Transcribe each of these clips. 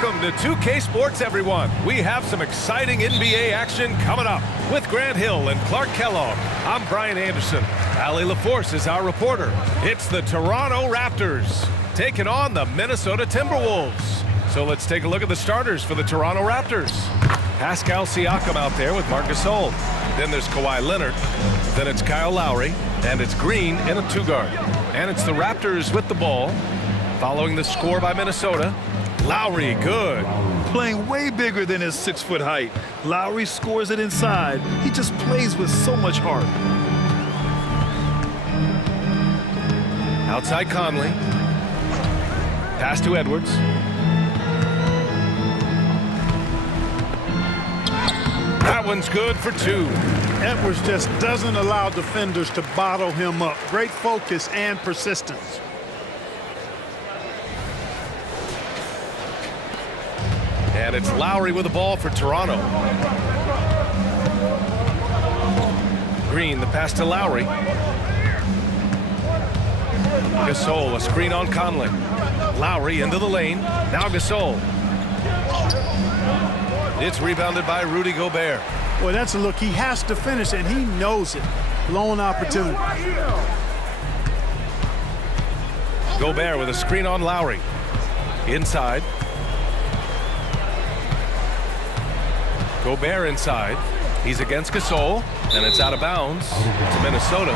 Welcome to 2K Sports, everyone. We have some exciting NBA action coming up. With Grant Hill and Clark Kellogg, I'm Brian Anderson. Allie LaForce is our reporter. It's the Toronto Raptors taking on the Minnesota Timberwolves. So let's take a look at the starters for the Toronto Raptors. Pascal Siakam out there with Marc Gasol. Then there's Kawhi Leonard. Then it's Kyle Lowry. And it's Green in a two-guard. And it's the Raptors with the ball. Following the score by Minnesota. Lowry, good. Playing way bigger than his 6-foot height. Lowry scores it inside. He just plays with so much heart. Outside Conley. Pass to Edwards. That one's good for two. Edwards just doesn't allow defenders to bottle him up. Great focus and persistence. And it's Lowry with the ball for Toronto. Green, the pass to Lowry. Gasol, a screen on Conley. Lowry into the lane. Now Gasol. It's rebounded by Rudy Gobert. Well, that's a look. He has to finish, and he knows it. Blown opportunity. Gobert with a screen on Lowry. Inside. Gobert inside. He's against Gasol, and it's out of bounds to Minnesota.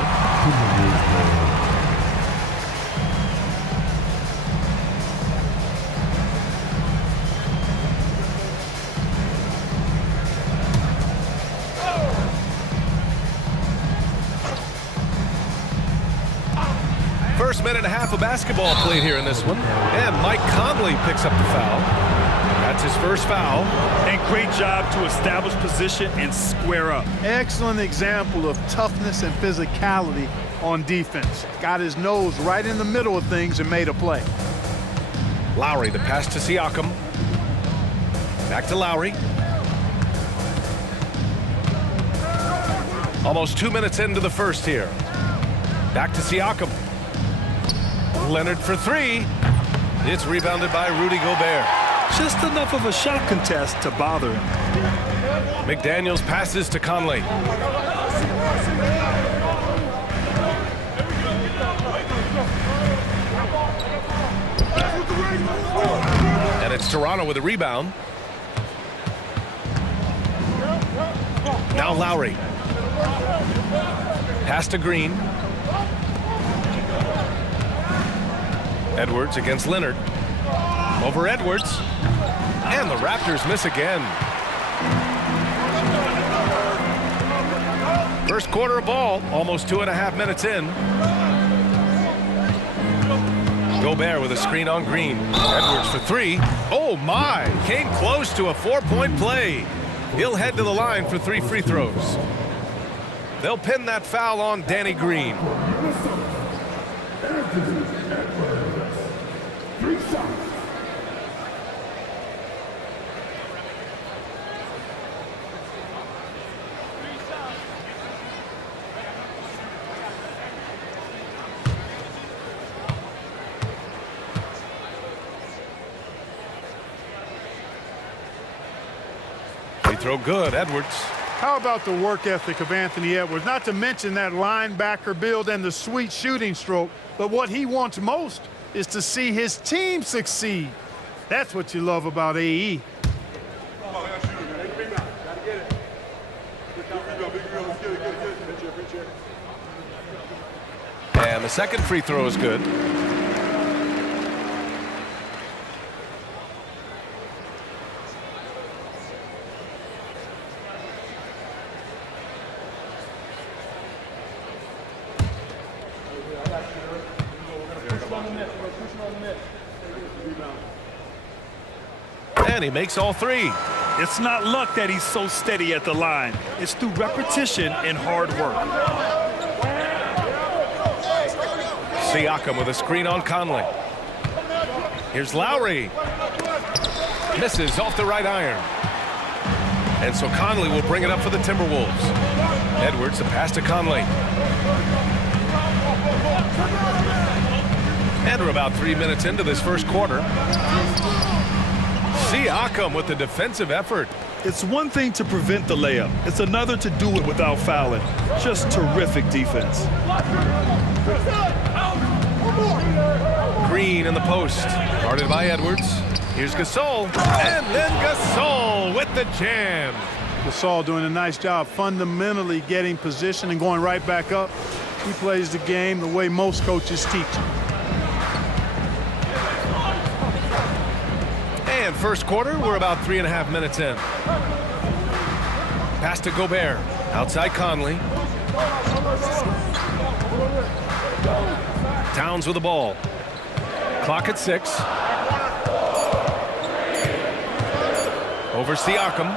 First minute and a half of basketball played here in this one. And Mike Conley picks up the foul. That's his first foul. And great job to establish position and square up. Excellent example of toughness and physicality on defense. Got his nose right in the middle of things and made a play. Lowry, the pass to Siakam. Back to Lowry. Almost 2 minutes into the first here. Back to Siakam. Leonard for three. It's rebounded by Rudy Gobert. Just enough of a shot contest to bother him. McDaniels passes to Conley. And it's Toronto with a rebound. Now Lowry. Pass to Green. Edwards against Leonard. Over Edwards. And the Raptors miss again. First quarter of ball, almost 2.5 minutes in. Gobert with a screen on Green. Edwards for three. Oh my, came close to a 4-point play. He'll head to the line for 3 free throws. They'll pin that foul on Danny Green. Throw good, Edwards. How about the work ethic of Anthony Edwards? Not to mention that linebacker build and the sweet shooting stroke, but what he wants most is to see his team succeed. That's what you love about AE. And the second free throw is good. And he makes all three. It's not luck that he's so steady at the line. It's through repetition and hard work. Siakam with a screen on Conley. Here's Lowry. Misses off the right iron. And so Conley will bring it up for the Timberwolves. Edwards, a pass to Conley. And we're about 3 minutes into this first quarter. Siakam with the defensive effort. It's one thing to prevent the layup. It's another to do it without fouling. Just terrific defense. Green in the post. Guarded by Edwards. Here's Gasol. And then Gasol with the jam. Gasol doing a nice job fundamentally getting position and going right back up. He plays the game the way most coaches teach him. And first quarter, we're about 3.5 minutes in. Pass to Gobert. Outside Conley. Towns with the ball. Clock at 6. Over Siakam.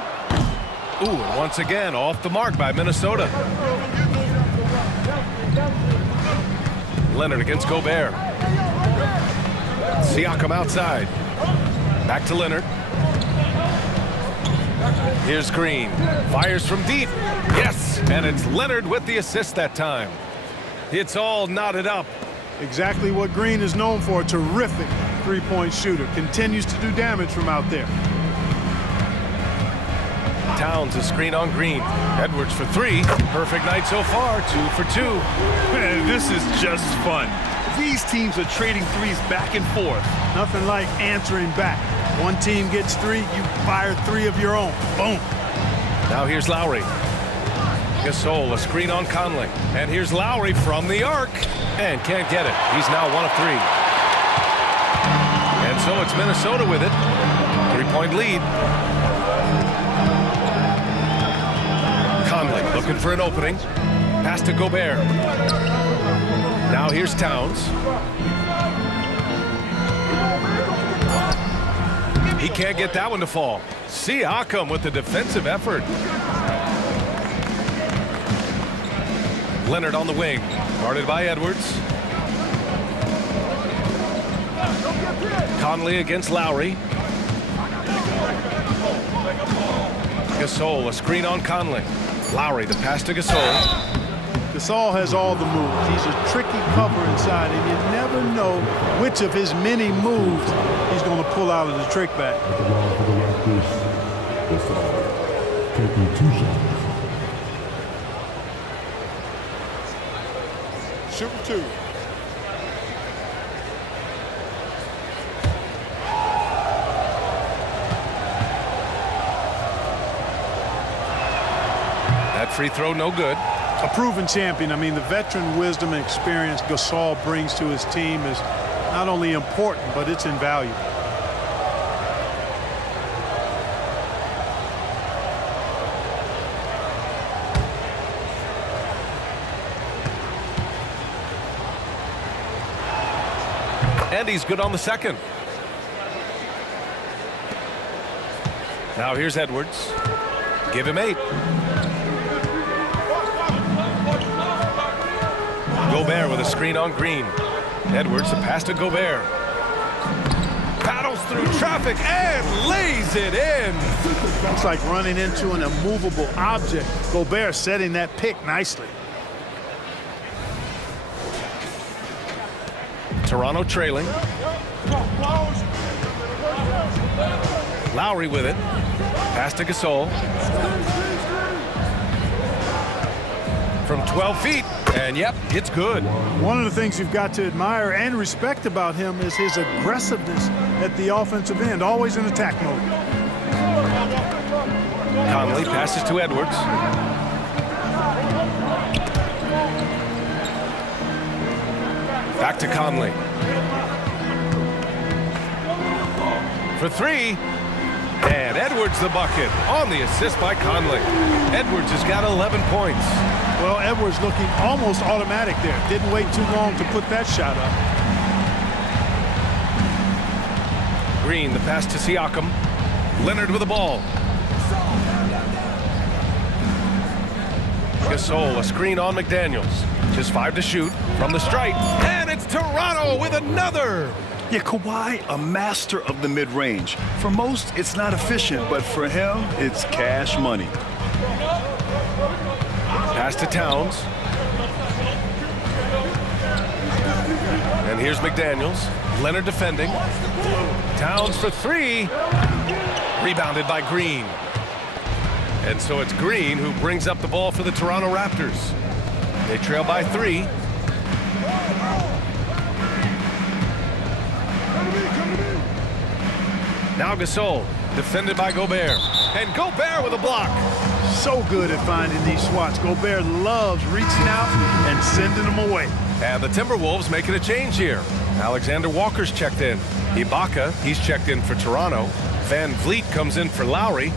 Ooh, and once again, off the mark by Minnesota. Leonard against Gobert. Siakam outside. Back to Leonard. Here's Green. Fires from deep. Yes, and it's Leonard with the assist that time. It's all knotted up. Exactly what Green is known for, a terrific three-point shooter. Continues to do damage from out there. Towns a screen on Green. Edwards for 3. Perfect night so far, 2 for 2. Man, this is just fun. These teams are trading threes back and forth. Nothing like answering back. One team gets 3, you fire 3 of your own. Boom. Now here's Lowry. Gasol, a screen on Conley. And here's Lowry from the arc. And can't get it. He's now 1 of 3. And so it's Minnesota with it. 3-point lead. Conley looking for an opening. Pass to Gobert. Now here's Towns. He can't get that one to fall. Siakam with the defensive effort. Leonard on the wing. Guarded by Edwards. Conley against Lowry. Gasol, a screen on Conley. Lowry, the pass to Gasol. Gasol has all the moves. He's a tricky cover inside, and you never know which of his many moves he's going to pull out of the trick bag. For the Raptors, Gasol taking 2 shots. Shoot 2. That free throw no good. A proven champion. I mean, the veteran wisdom and experience Gasol brings to his team is not only important, but it's invaluable. And he's good on the second. Now here's Edwards. Give him 8. Gobert with a screen on Green. Edwards, a pass to Gobert. Paddles through traffic and lays it in. It's like running into an immovable object. Gobert setting that pick nicely. Toronto trailing. Lowry with it. Pass to Gasol. From 12 feet. And yep, it's good. One of the things you've got to admire and respect about him is his aggressiveness at the offensive end, always in attack mode. Conley passes to Edwards. Back to Conley. For 3. And Edwards the bucket on the assist by Conley. Edwards has got 11 points. Well, Edwards looking almost automatic there. Didn't wait too long to put that shot up. Green, the pass to Siakam. Leonard with the ball. Gasol, a screen on McDaniels. Just 5 to shoot from the stripe. And it's Toronto with another. Yeah, Kawhi, a master of the mid-range. For most, it's not efficient, but for him, it's cash money. Pass to Towns. And here's McDaniels. Leonard defending. Towns for 3. Rebounded by Green. And so it's Green who brings up the ball for the Toronto Raptors. They trail by 3. Now Gasol, defended by Gobert. And Gobert with a block. So good at finding these swats. Gobert loves reaching out and sending them away. And the Timberwolves making a change here. Alexander Walker's checked in. Ibaka, he's checked in for Toronto. Van Vliet comes in for Lowry.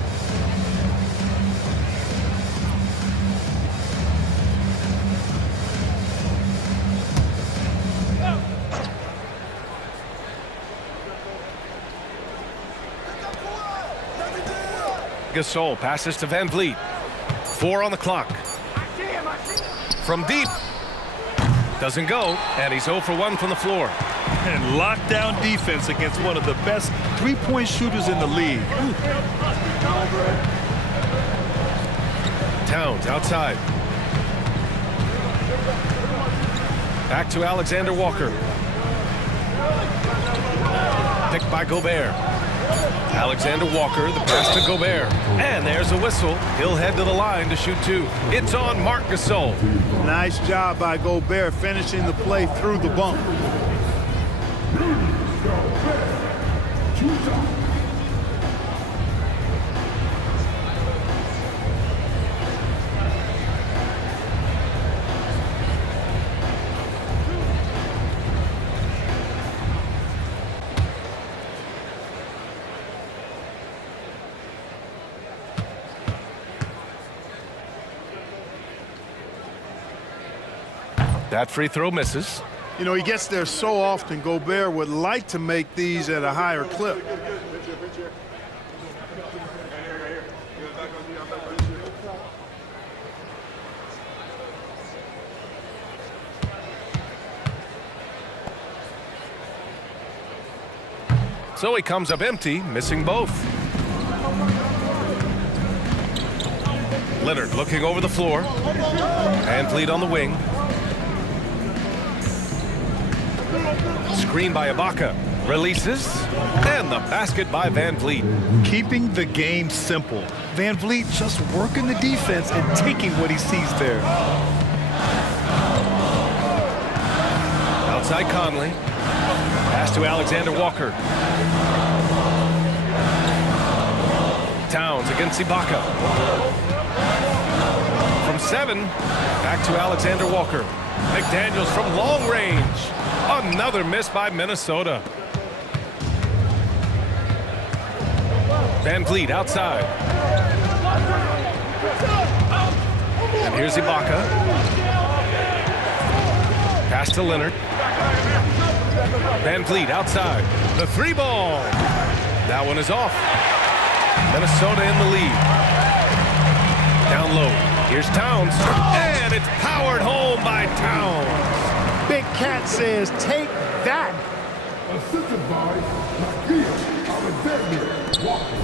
Gasol passes to Van Vliet. 4 on the clock. From deep. Doesn't go, and he's 0 for 1 from the floor. And lockdown defense against one of the best three-point shooters in the league. Towns outside. Back to Alexander Walker. Picked by Gobert. Alexander Walker, the pass to Gobert. And there's a whistle. He'll head to the line to shoot 2. It's on Marc Gasol. Nice job by Gobert finishing the play through the bump. That free throw misses. You know, he gets there so often. Gobert would like to make these at a higher clip. So he comes up empty, missing both. Leonard looking over the floor. Van Vliet on the wing. Screen by Ibaka. Releases. And the basket by Van Vliet. Keeping the game simple. Van Vliet just working the defense and taking what he sees there. Outside Conley. Pass to Alexander Walker. Towns against Ibaka. From 7, back to Alexander Walker. McDaniels from long range. Another miss by Minnesota. Van Vliet outside. And here's Ibaka. Pass to Leonard. Van Vliet outside. The 3-ball. That one is off. Minnesota in the lead. Down low. Here's Towns. And it's powered home by Towns. Big Cat says, take that. Assisted by Alexander Walker.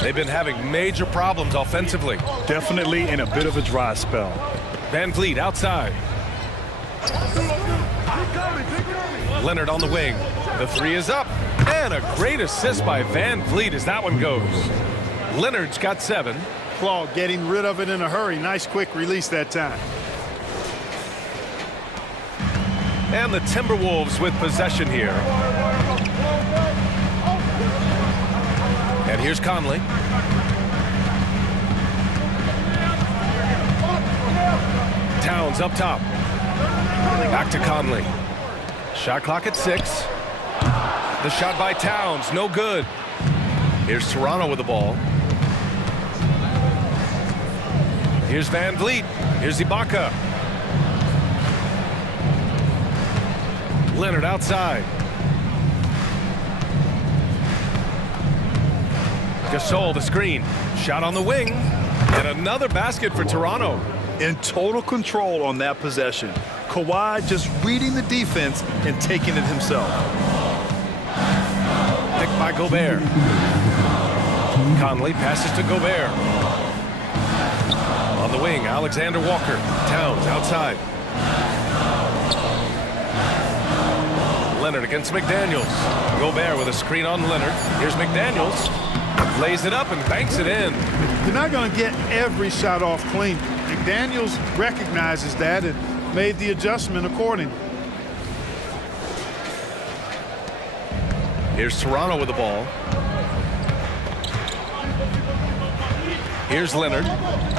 They've been having major problems offensively. Definitely in a bit of a dry spell. Van Vliet outside. Leonard on the wing. The 3 is up. And a great assist by Van Vliet as that one goes. Leonard's got 7. Claw getting rid of it in a hurry. Nice quick release that time. And the Timberwolves with possession here. And here's Conley. Towns up top. Back to Conley. Shot clock at 6. The shot by Towns, no good. Here's Toronto with the ball. Here's Van Vliet. Here's Ibaka. Leonard outside. Gasol the screen. Shot on the wing. And another basket for Toronto. In total control on that possession. Kawhi just reading the defense and taking it himself. Picked by Gobert. Conley passes to Gobert. On the wing, Alexander Walker. Towns outside. Leonard against McDaniels. Gobert with a screen on Leonard. Here's McDaniels. Lays it up and banks it in. You're not going to get every shot off clean. McDaniels recognizes that and made the adjustment accordingly. Here's Toronto with the ball. Here's Leonard.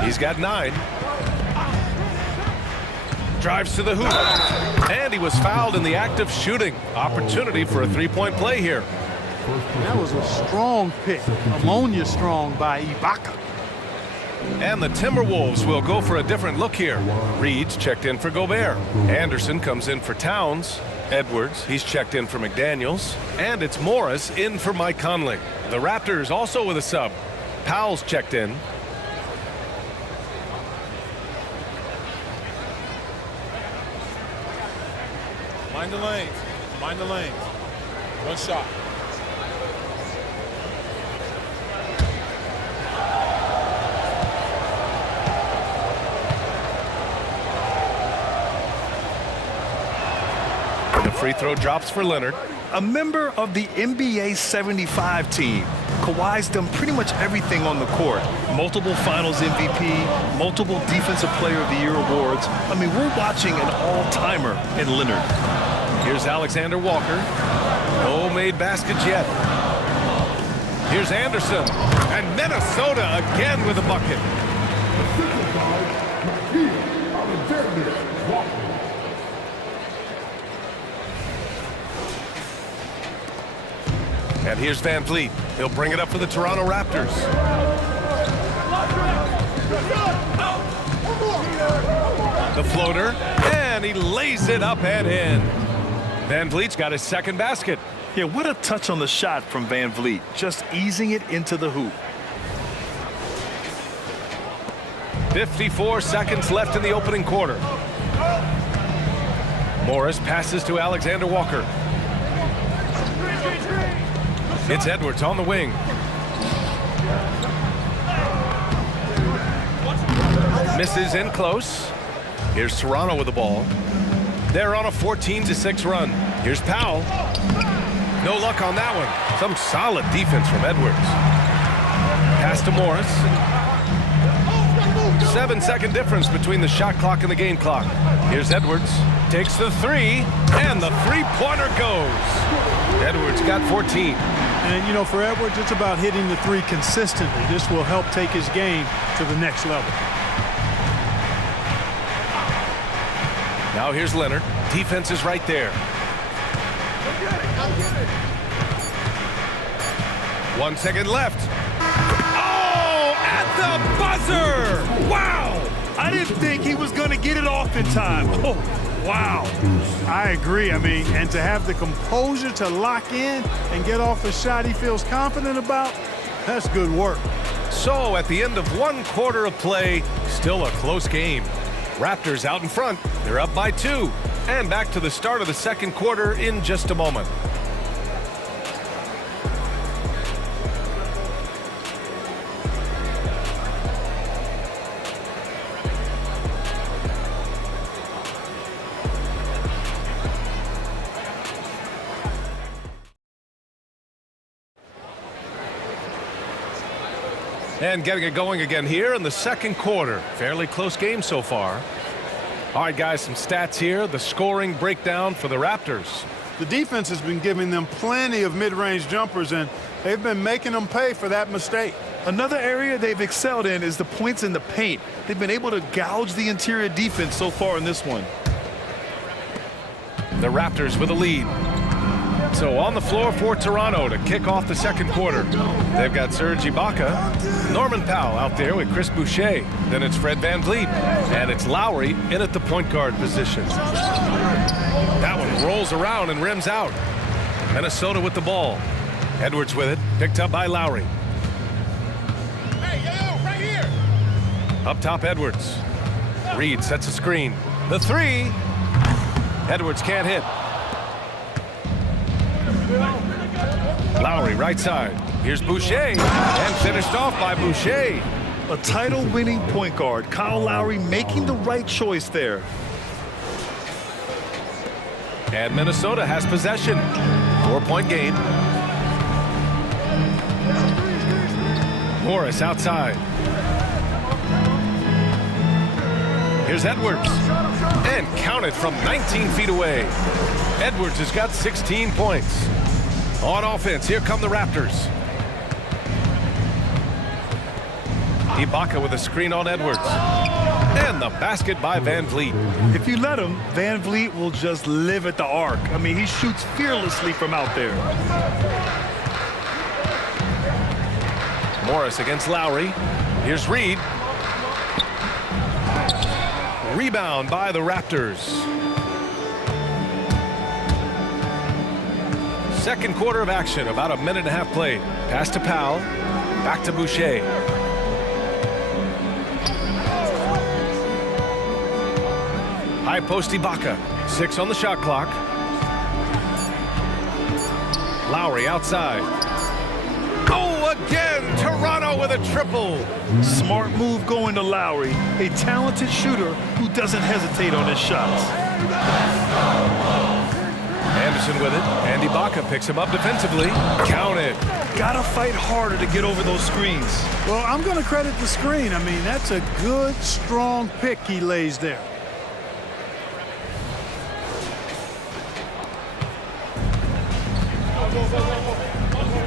He's got 9. Drives to the hoop. And he was fouled in the act of shooting. Opportunity for a three-point play here. That was a strong pick. Ammonia strong by Ibaka. And the Timberwolves will go for a different look here. Reed's checked in for Gobert. Anderson comes in for Towns. Edwards, he's checked in for McDaniels. And it's Morris in for Mike Conley. The Raptors also with a sub. Powell's checked in. Mind the lanes. Mind the lanes. One shot. The free throw drops for Leonard. A member of the NBA 75 team. Kawhi's done pretty much everything on the court. Multiple Finals MVP, multiple Defensive Player of the Year awards. I mean, we're watching an all-timer in Leonard. Here's Alexander Walker. No made baskets yet. Here's Anderson. And Minnesota again with a bucket. Assistant guard, Marquis Alexander Walker. And here's Van Vliet. He'll bring it up for the Toronto Raptors. The floater, and he lays it up and in. Van Vliet's got his second basket. Yeah, what a touch on the shot from Van Vliet. Just easing it into the hoop. 54 seconds left in the opening quarter. Morris passes to Alexander Walker. It's Edwards on the wing. Misses in close. Here's Toronto with the ball. They're on a 14-6 run. Here's Powell. No luck on that one. Some solid defense from Edwards. Pass to Morris. 7-second difference between the shot clock and the game clock. Here's Edwards. Takes the 3, and the three-pointer goes. Edwards got 14. And, you know, for Edwards, it's about hitting the 3 consistently. This will help take his game to the next level. Now here's Leonard. Defense is right there. 1 second left. Oh, at the buzzer! Wow! I didn't think he was going to get it off in time. Oh, wow. I agree. I mean, and to have the composure to lock in and get off a shot he feels confident about, that's good work. So at the end of 1 quarter of play, still a close game. Raptors out in front. They're up by 2. And back to the start of the second quarter in just a moment. And getting it going again here in the second quarter. Fairly close game so far. All right, guys, some stats here. The scoring breakdown for the Raptors. The defense has been giving them plenty of mid-range jumpers, and they've been making them pay for that mistake. Another area they've excelled in is the points in the paint. They've been able to gouge the interior defense so far in this one. The Raptors with a lead. So on the floor for Toronto to kick off the second quarter. They've got Serge Ibaka, Norman Powell out there with Chris Boucher. Then it's Fred VanVleet, and it's Lowry in at the point guard position. That one rolls around and rims out. Minnesota with the ball. Edwards with it, picked up by Lowry. Hey, yo, right here. Up top, Edwards. Reed sets a screen. The 3. Edwards can't hit. Lowry right side. Here's Boucher, and finished off by Boucher. A title-winning point guard, Kyle Lowry, making the right choice there. And Minnesota has possession. 4-point game. Morris outside. Here's Edwards. And counted from 19 feet away. Edwards has got 16 points. On offense, here come the Raptors. Ibaka with a screen on Edwards. And the basket by Van Vliet. If you let him, Van Vliet will just live at the arc. I mean, he shoots fearlessly from out there. Morris against Lowry. Here's Reed. Rebound by the Raptors. Second quarter of action, about a minute and a half played. Pass to Powell. Back to Boucher. High post Ibaka. 6 on the shot clock. Lowry outside. Oh, again! Toronto with a triple. Smart move going to Lowry, a talented shooter who doesn't hesitate on his shots. Anderson with it, and Ibaka picks him up defensively. Counted. Gotta fight harder to get over those screens. Well, I'm going to credit the screen. I mean, that's a good, strong pick he lays there.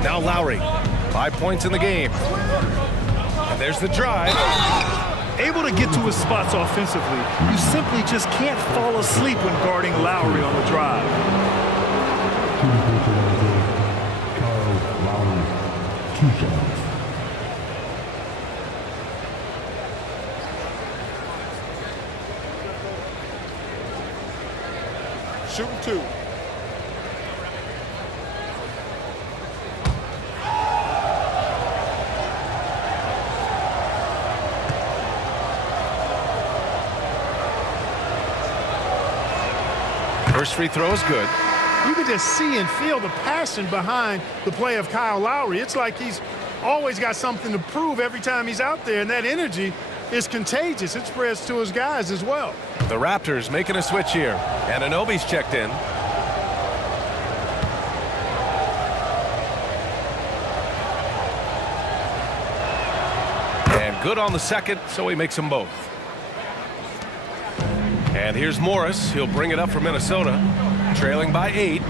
Now Lowry. 5 points in the game. And there's the drive. Able to get to his spots offensively. You simply just can't fall asleep when guarding Lowry on the drive. Kyle Lowry, 2 shots. Shooting 2. First free throw is good. You can just see and feel the passion behind the play of Kyle Lowry. It's like he's always got something to prove every time he's out there, and that energy is contagious. It spreads to his guys as well. The Raptors making a switch here. And Anunoby's checked in. And good on the second, so he makes them both. And here's Morris. He'll bring it up for Minnesota, trailing by 8.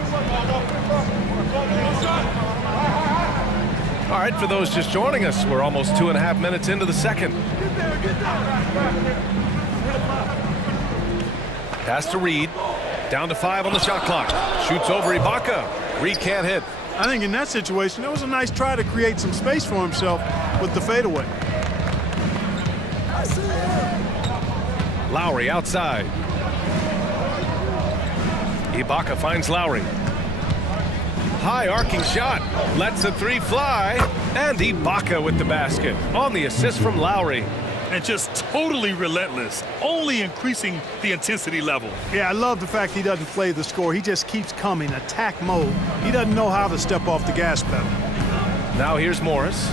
All right, for those just joining us, we're almost 2.5 minutes into the second. Pass to Reed. Down to 5 on the shot clock. Shoots over Ibaka. Reed can't hit. I think in that situation, it was a nice try to create some space for himself with the fadeaway. Lowry outside. Ibaka finds Lowry. High arcing shot. Lets the 3 fly. And Ibaka with the basket on the assist from Lowry. And just totally relentless, only increasing the intensity level. Yeah, I love the fact he doesn't play the score. He just keeps coming, attack mode. He doesn't know how to step off the gas pedal. Now here's Morris.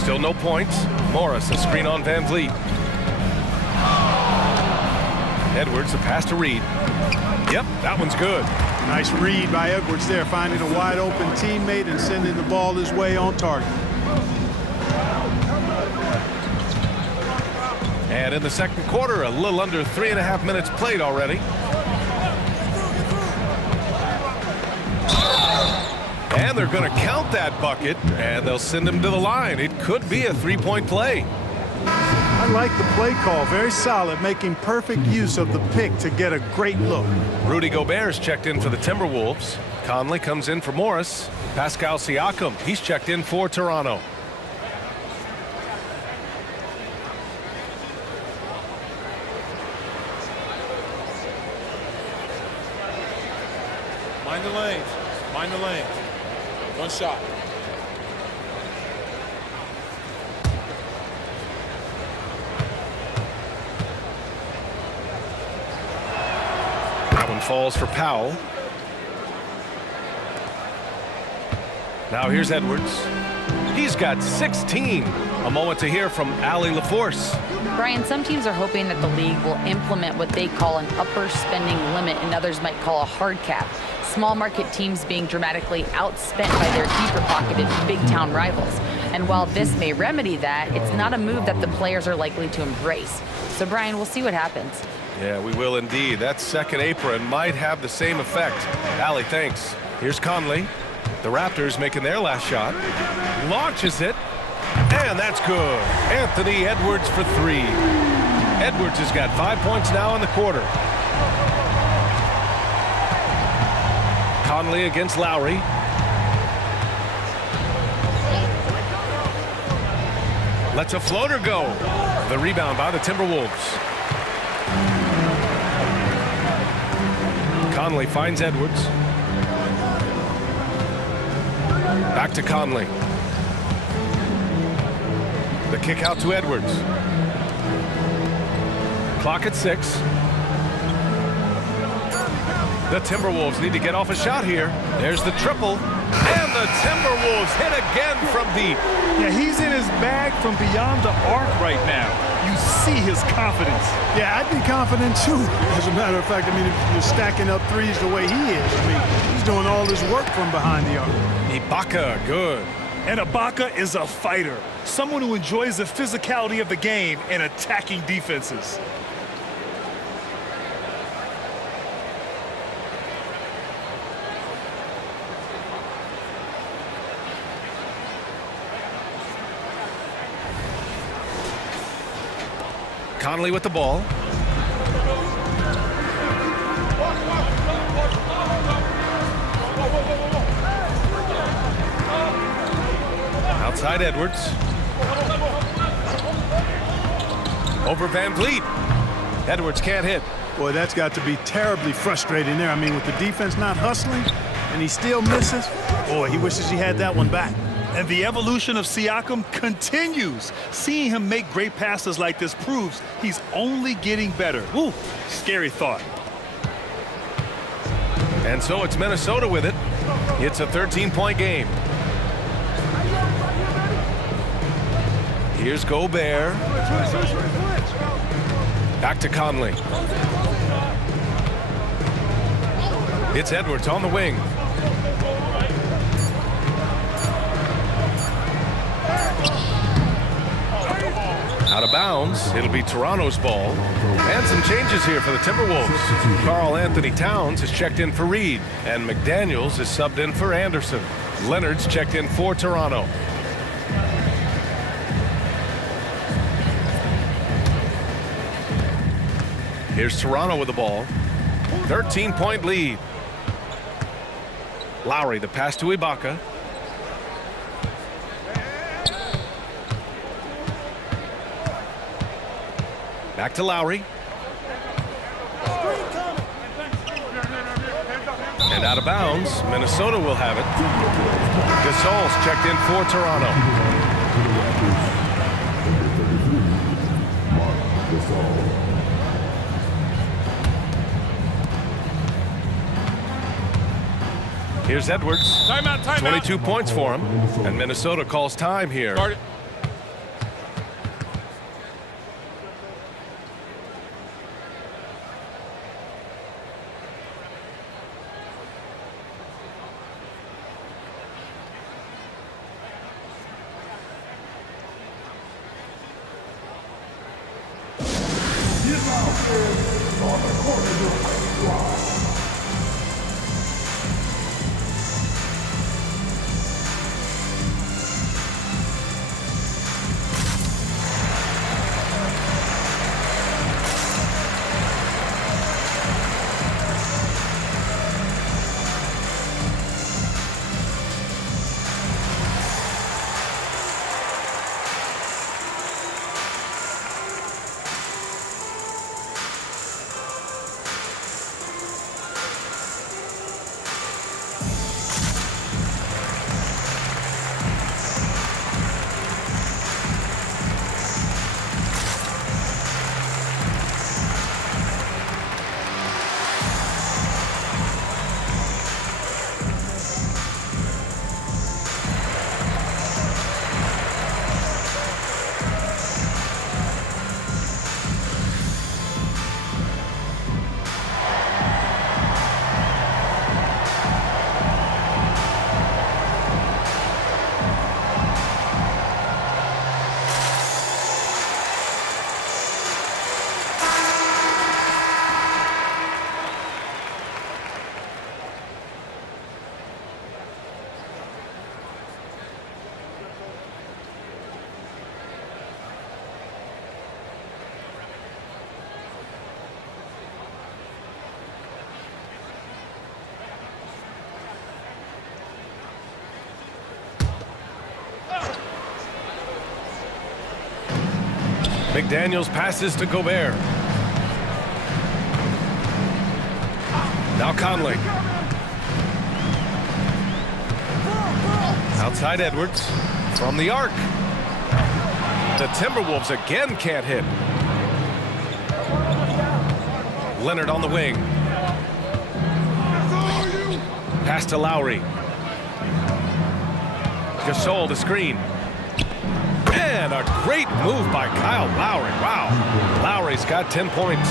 Still no points. Morris, a screen on Van Vliet. Edwards, a pass to Reed. Yep, that one's good. Nice read by Edwards there, finding a wide open teammate and sending the ball his way on target. And in the second quarter, a little under 3.5 minutes played already. And they're going to count that bucket, and they'll send him to the line. It could be a 3-point play. I like the play call. Very solid, making perfect use of the pick to get a great look. Rudy Gobert's checked in for the Timberwolves. Conley comes in for Morris. Pascal Siakam, he's checked in for Toronto. Mind the lanes. Mind the lanes. 1 shot. That one falls for Powell. Now here's Edwards. He's got 16. A moment to hear from Allie LaForce. Brian, some teams are hoping that the league will implement what they call an upper spending limit and others might call a hard cap. Small market teams being dramatically outspent by their deeper-pocketed big-town rivals. And while this may remedy that, it's not a move that the players are likely to embrace. So, Brian, we'll see what happens. Yeah, we will indeed. That second apron might have the same effect. Allie, thanks. Here's Conley. The Raptors making their last shot. Launches it. And that's good. Anthony Edwards for 3. Edwards has got 5 points now in the quarter. Conley against Lowry. Lets a floater go. The rebound by the Timberwolves. Conley finds Edwards. Back to Conley. The kick out to Edwards. Clock at 6. The Timberwolves need to get off a shot here. There's the triple. And the Timberwolves hit again from deep. Yeah, he's in his bag from beyond the arc right now. You see his confidence. Yeah, I'd be confident too. As a matter of fact, I mean, if you're stacking up threes the way he is, I mean, he's doing all his work from behind the arc. Ibaka, good. And Ibaka is a fighter, someone who enjoys the physicality of the game and attacking defenses. Conley with the ball. Outside Edwards. Over Van Vliet. Edwards can't hit. Boy, that's got to be terribly frustrating there. I mean, with the defense not hustling and he still misses, boy, he wishes he had that one back. And the evolution of Siakam continues. Seeing him make great passes like this proves he's only getting better. Ooh, scary thought. And so it's Minnesota with it. It's a 13-point game. Here's Gobert. Back to Conley. It's Edwards on the wing. Out of bounds. It'll be Toronto's ball. And some changes here for the Timberwolves. Karl Anthony Towns has checked in for Reed. And McDaniels is subbed in for Anderson. Leonard's checked in for Toronto. Here's Toronto with the ball. 13-point lead. Lowry, the pass to Ibaka. Back to Lowry. And out of bounds. Minnesota will have it. Gasol's checked in for Toronto. Here's Edwards. Timeout. 22 points for him. And Minnesota calls time here. Start it. McDaniels passes to Gobert. Now Conley. Outside Edwards from the arc. The Timberwolves again can't hit. Leonard on the wing. Pass to Lowry. Gasol the screen. And a great move by Kyle Lowry. Wow. Lowry's got 10 points.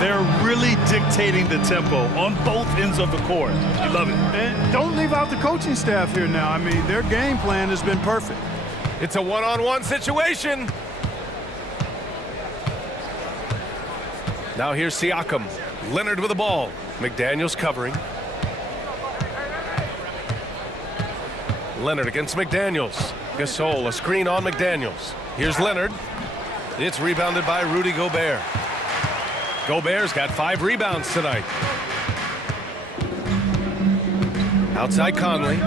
They're really dictating the tempo on both ends of the court. You love it. And don't leave out the coaching staff here now. I mean, their game plan has been perfect. It's a one-on-one situation. Now here's Siakam. Leonard with the ball. McDaniels covering. Leonard against McDaniels. Gasol, a screen on McDaniels. Here's Leonard. It's rebounded by Rudy Gobert. Gobert's got 5 rebounds tonight. Outside Conley.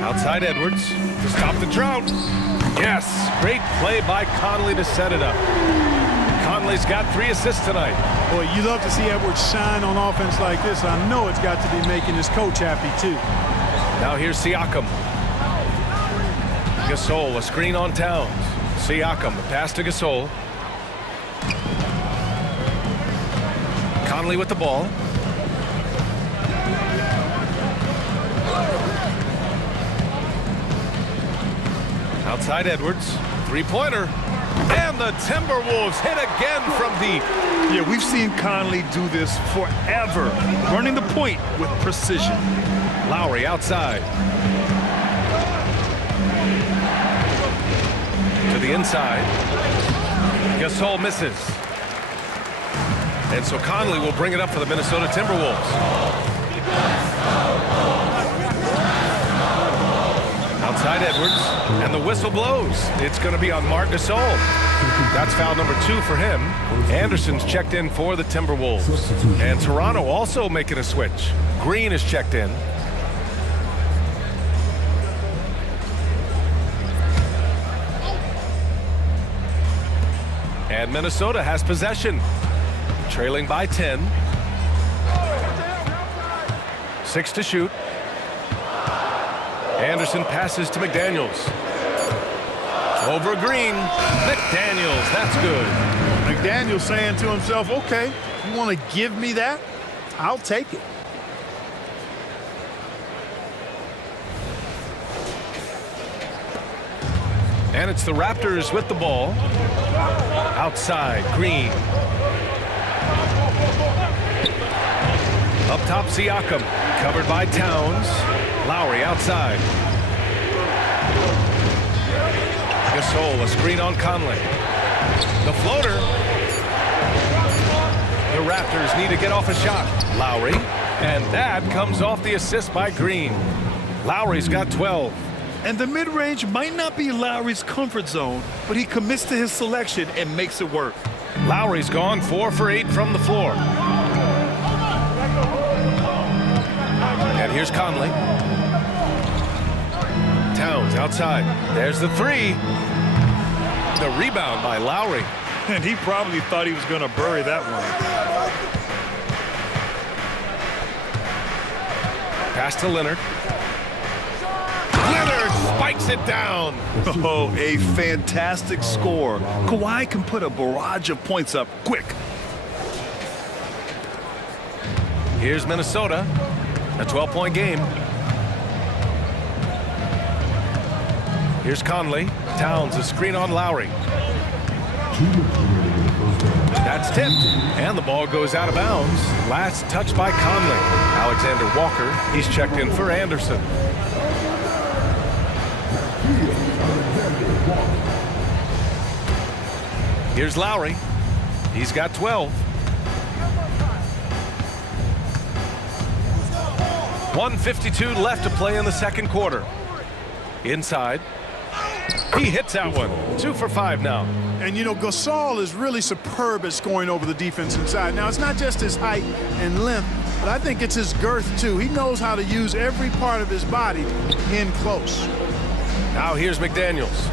Outside Edwards to stop the drought. Yes, great play by Conley to set it up. Conley's got 3 assists tonight. Boy, you love to see Edwards shine on offense like this. I know it's got to be making his coach happy, too. Now here's Siakam. Gasol, a screen on Towns. Siakam, the pass to Gasol. Conley with the ball. Outside Edwards. 3-pointer. And the Timberwolves hit again from deep. Yeah, we've seen Conley do this forever, running the point with precision. Lowry outside. To the inside. Gasol misses. And so Conley will bring it up for the Minnesota Timberwolves. Outside Edwards, and the whistle blows. It's going to be on Marc Gasol. That's foul number 2 for him. Anderson's checked in for the Timberwolves. And Toronto also making a switch. Green is checked in. And Minnesota has possession. Trailing by 10. 6 to shoot. Anderson passes to McDaniels. Over Green. McDaniels, that's good. McDaniels saying to himself, okay, you want to give me that? I'll take it. And it's the Raptors with the ball. Outside, Green. Up top, Siakam. Covered by Towns. Lowry outside. Gasol, a screen on Conley. The floater. The Raptors need to get off a shot. Lowry. And that comes off the assist by Green. Lowry's got 12. And the mid-range might not be Lowry's comfort zone, but he commits to his selection and makes it work. Lowry's gone 4 for 8 from the floor. And here's Conley. Towns outside. There's the 3. The rebound by Lowry. And he probably thought he was going to bury that one. Pass to Leonard. Leonard spikes it down. Oh, a fantastic score. Kawhi can put a barrage of points up quick. Here's Minnesota. A 12-point game. Here's Conley. Towns, a screen on Lowry. That's tipped. And the ball goes out of bounds. Last touch by Conley. Alexander Walker, he's checked in for Anderson. Here's Lowry. He's got 12. 1:52 left to play in the second quarter. Inside. He hits that one. 2 for 5 now. And, you know, Gasol is really superb at scoring over the defensive side. Now, it's not just his height and length, but I think it's his girth, too. He knows how to use every part of his body in close. Now here's McDaniels.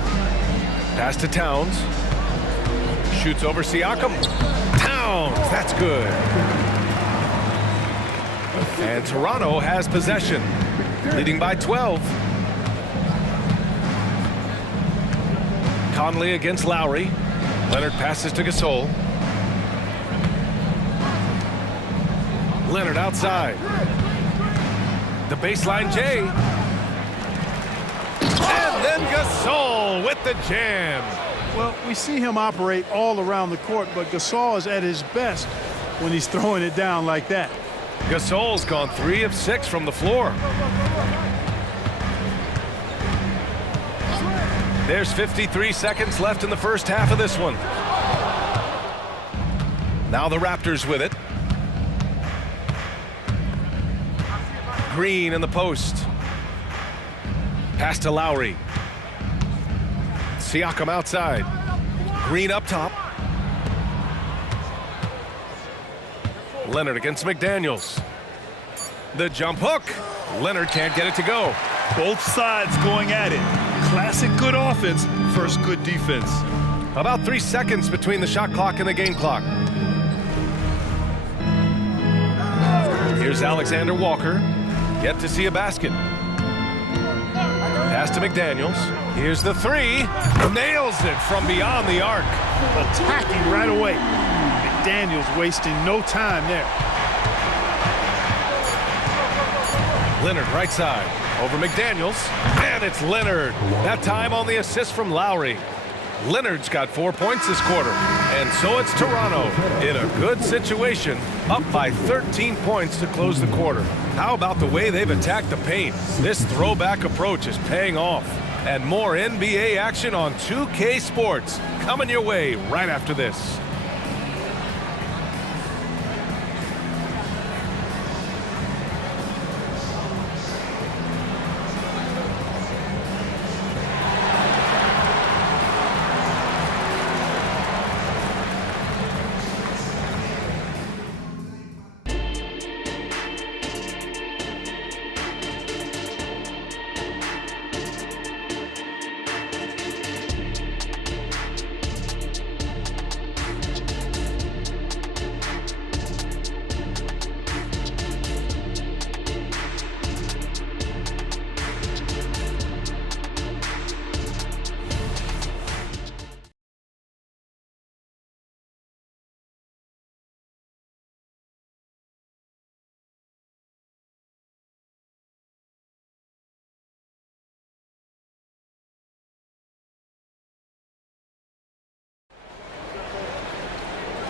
Pass to Towns. Shoots over Siakam. Towns, that's good. And Toronto has possession, leading by 12. Conley against Lowry. Leonard passes to Gasol. Leonard outside. The baseline J. And then Gasol with the jam. Well, we see him operate all around the court, but Gasol is at his best when he's throwing it down like that. Gasol's gone 3 of 6 from the floor. There's 53 seconds left in the first half of this one. Now the Raptors with it. Green in the post. Pass to Lowry. Siakam outside. Green up top. Leonard against McDaniels. The jump hook. Leonard can't get it to go. Both sides going at it. Classic good offense, first good defense. About 3 seconds between the shot clock and the game clock. Here's Alexander Walker. Yet to see a basket. Pass to McDaniels. Here's the 3. Nails it from beyond the arc. Attacking right away. McDaniels wasting no time there. Leonard right side. Over McDaniels. And it's Leonard. That time on the assist from Lowry. Leonard's got 4 points this quarter. And so it's Toronto in a good situation, up by 13 points to close the quarter. How about the way they've attacked the paint? This throwback approach is paying off. And more NBA action on 2K Sports coming your way right after this.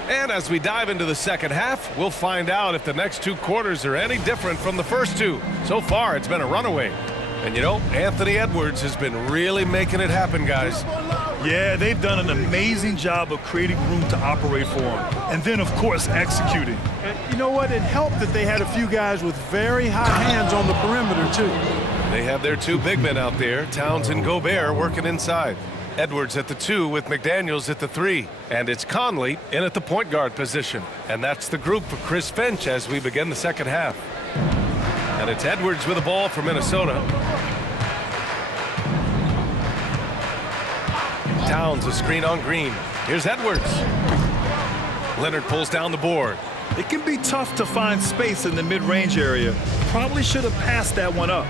And as we dive into the second half, we'll find out if the next 2 quarters are any different from the first 2. So far, it's been a runaway. And you know, Anthony Edwards has been really making it happen, guys. Yeah, they've done an amazing job of creating room to operate for him. And then, of course, executing. And you know what? It helped that they had a few guys with very high hands on the perimeter, too. They have their 2 big men out there, Towns and Gobert, working inside. Edwards at the 2 with McDaniels at the 3. And it's Conley in at the point guard position. And that's the group for Chris Finch as we begin the second half. And it's Edwards with the ball for Minnesota. Towns a screen on Green. Here's Edwards. Leonard pulls down the board. It can be tough to find space in the mid-range area. Probably should have passed that one up.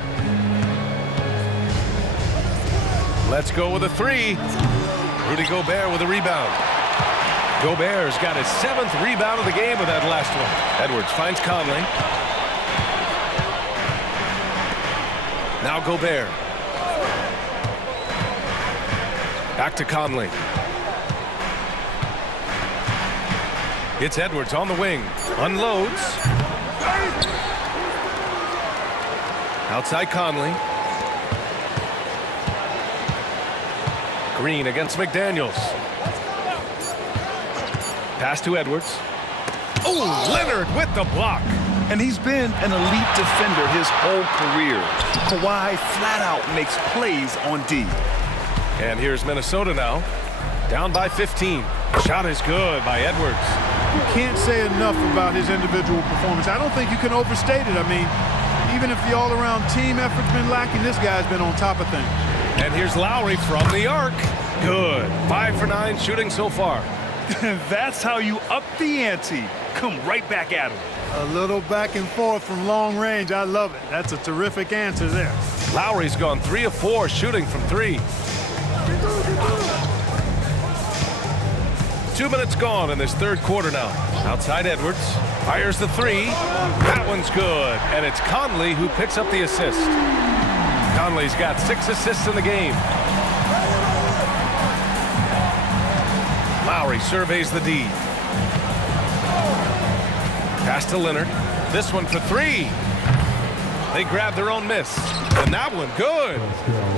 Let's go with a 3. Rudy Gobert with a rebound. Gobert's got his 7th rebound of the game with that last one. Edwards finds Conley. Now Gobert. Back to Conley. It's Edwards on the wing. Unloads. Outside Conley. Green against McDaniels. Pass to Edwards. Oh, Leonard with the block. And he's been an elite defender his whole career. Kawhi flat out makes plays on D. And here's Minnesota now. Down by 15. Shot is good by Edwards. You can't say enough about his individual performance. I don't think you can overstate it. I mean, even if the all-around team effort's been lacking, this guy's been on top of things. And here's Lowry from the arc. Good. 5 for 9 shooting so far. That's how you up the ante. Come right back at him. A little back and forth from long range. I love it. That's a terrific answer there. Lowry's gone 3 of 4 shooting from 3. 2 minutes gone in this third quarter now. Outside Edwards. Fires the 3. That one's good. And it's Conley who picks up the assist. Conley's got 6 assists in the game. Lowry surveys the D. Pass to Leonard. This one for 3. They grab their own miss. And that one, good.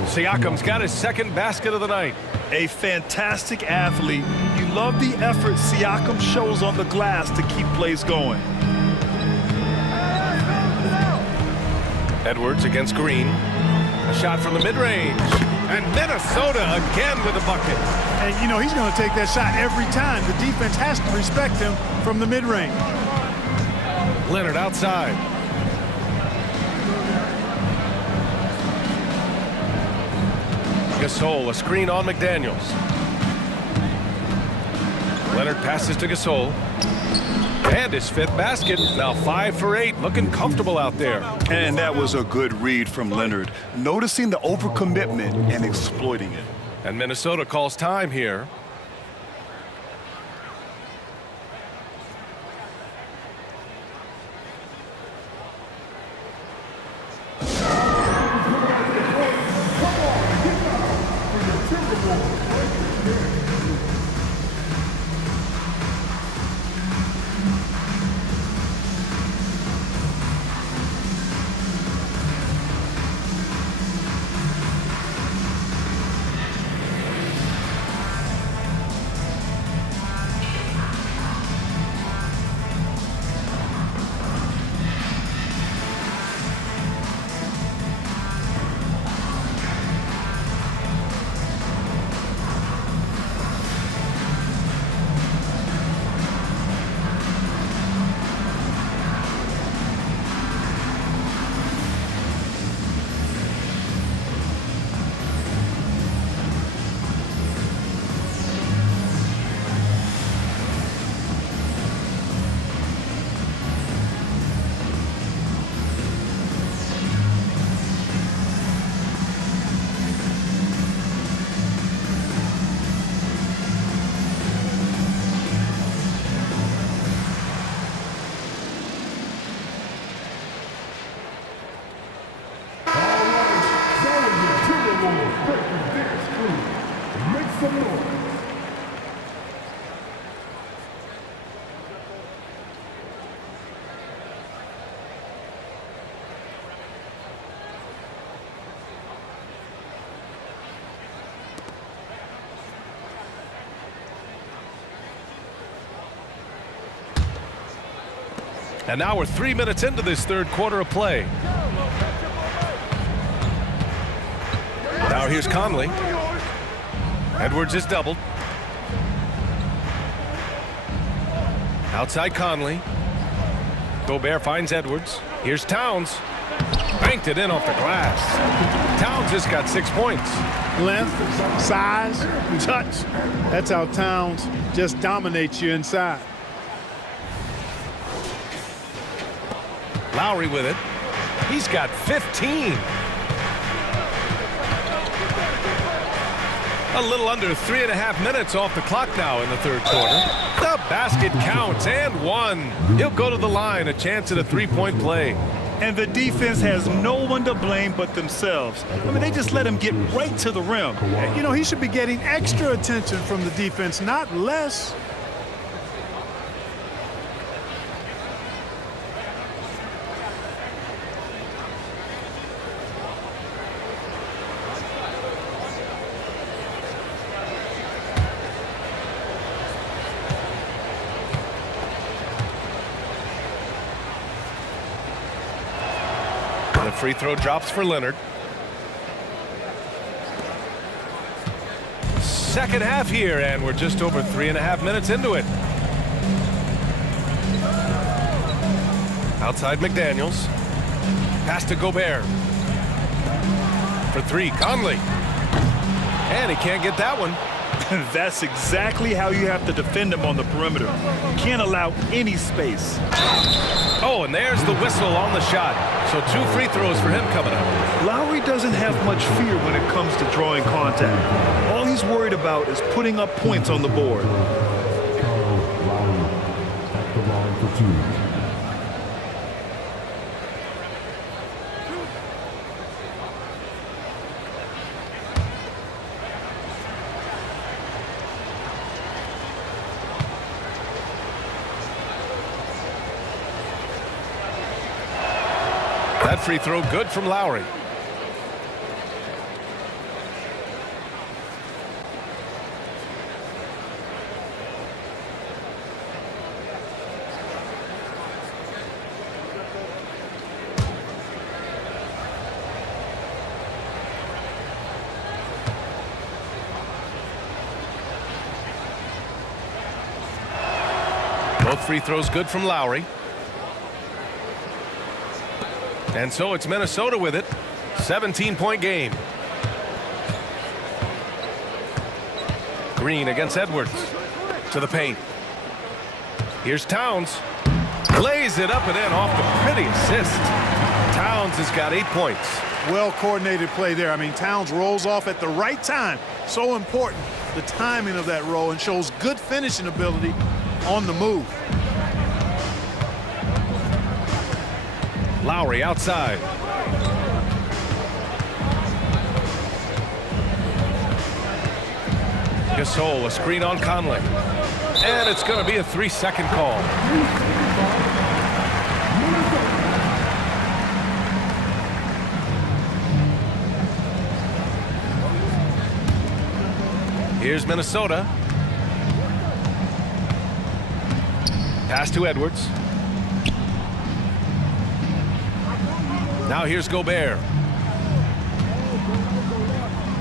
Siakam's got his second basket of the night. A fantastic athlete. You love the effort Siakam shows on the glass to keep plays going. Edwards against Green. A shot from the mid-range. And Minnesota again with a bucket. And, you know, he's going to take that shot every time. The defense has to respect him from the mid-range. Leonard outside. Gasol, a screen on McDaniels. Leonard passes to Gasol. And his 5th basket. Now 5 for 8. Looking comfortable out there. And that was a good read from Leonard. Noticing the overcommitment and exploiting it. And Minnesota calls time here. And now we're 3 minutes into this third quarter of play. Now here's Conley. Edwards is doubled. Outside Conley. Gobert finds Edwards. Here's Towns. Banked it in off the glass. Towns just got 6 points. Length, size, touch. That's how Towns just dominates you inside. Lowry with it. He's got 15. A little under 3.5 minutes off the clock now in the third quarter. The basket counts and one. He'll go to the line, a chance at a 3-point play. And the defense has no one to blame but themselves. I mean, they just let him get right to the rim. You know, he should be getting extra attention from the defense, not less. The free throw drops for Leonard. Second half here, and we're just over 3.5 minutes into it. Outside McDaniels. Pass to Gobert. For 3, Conley. And he can't get that one. That's exactly how you have to defend him on the perimeter. You can't allow any space. Oh, and there's the whistle on the shot. So 2 free throws for him coming up. Lowry doesn't have much fear when it comes to drawing contact. All he's worried about is putting up points on the board. Lowry at the line for 2. That free throw good from Lowry. Both free throws good from Lowry. And so it's Minnesota with it. 17-point game. Green against Edwards. To the paint. Here's Towns. Lays it up and in off the pretty assist. Towns has got 8 points. Well-coordinated play there. I mean, Towns rolls off at the right time. So important, the timing of that roll, and shows good finishing ability on the move. Lowry outside. Gasol, a screen on Conley. And it's going to be a 3-second call. Here's Minnesota. Pass to Edwards. Now here's Gobert.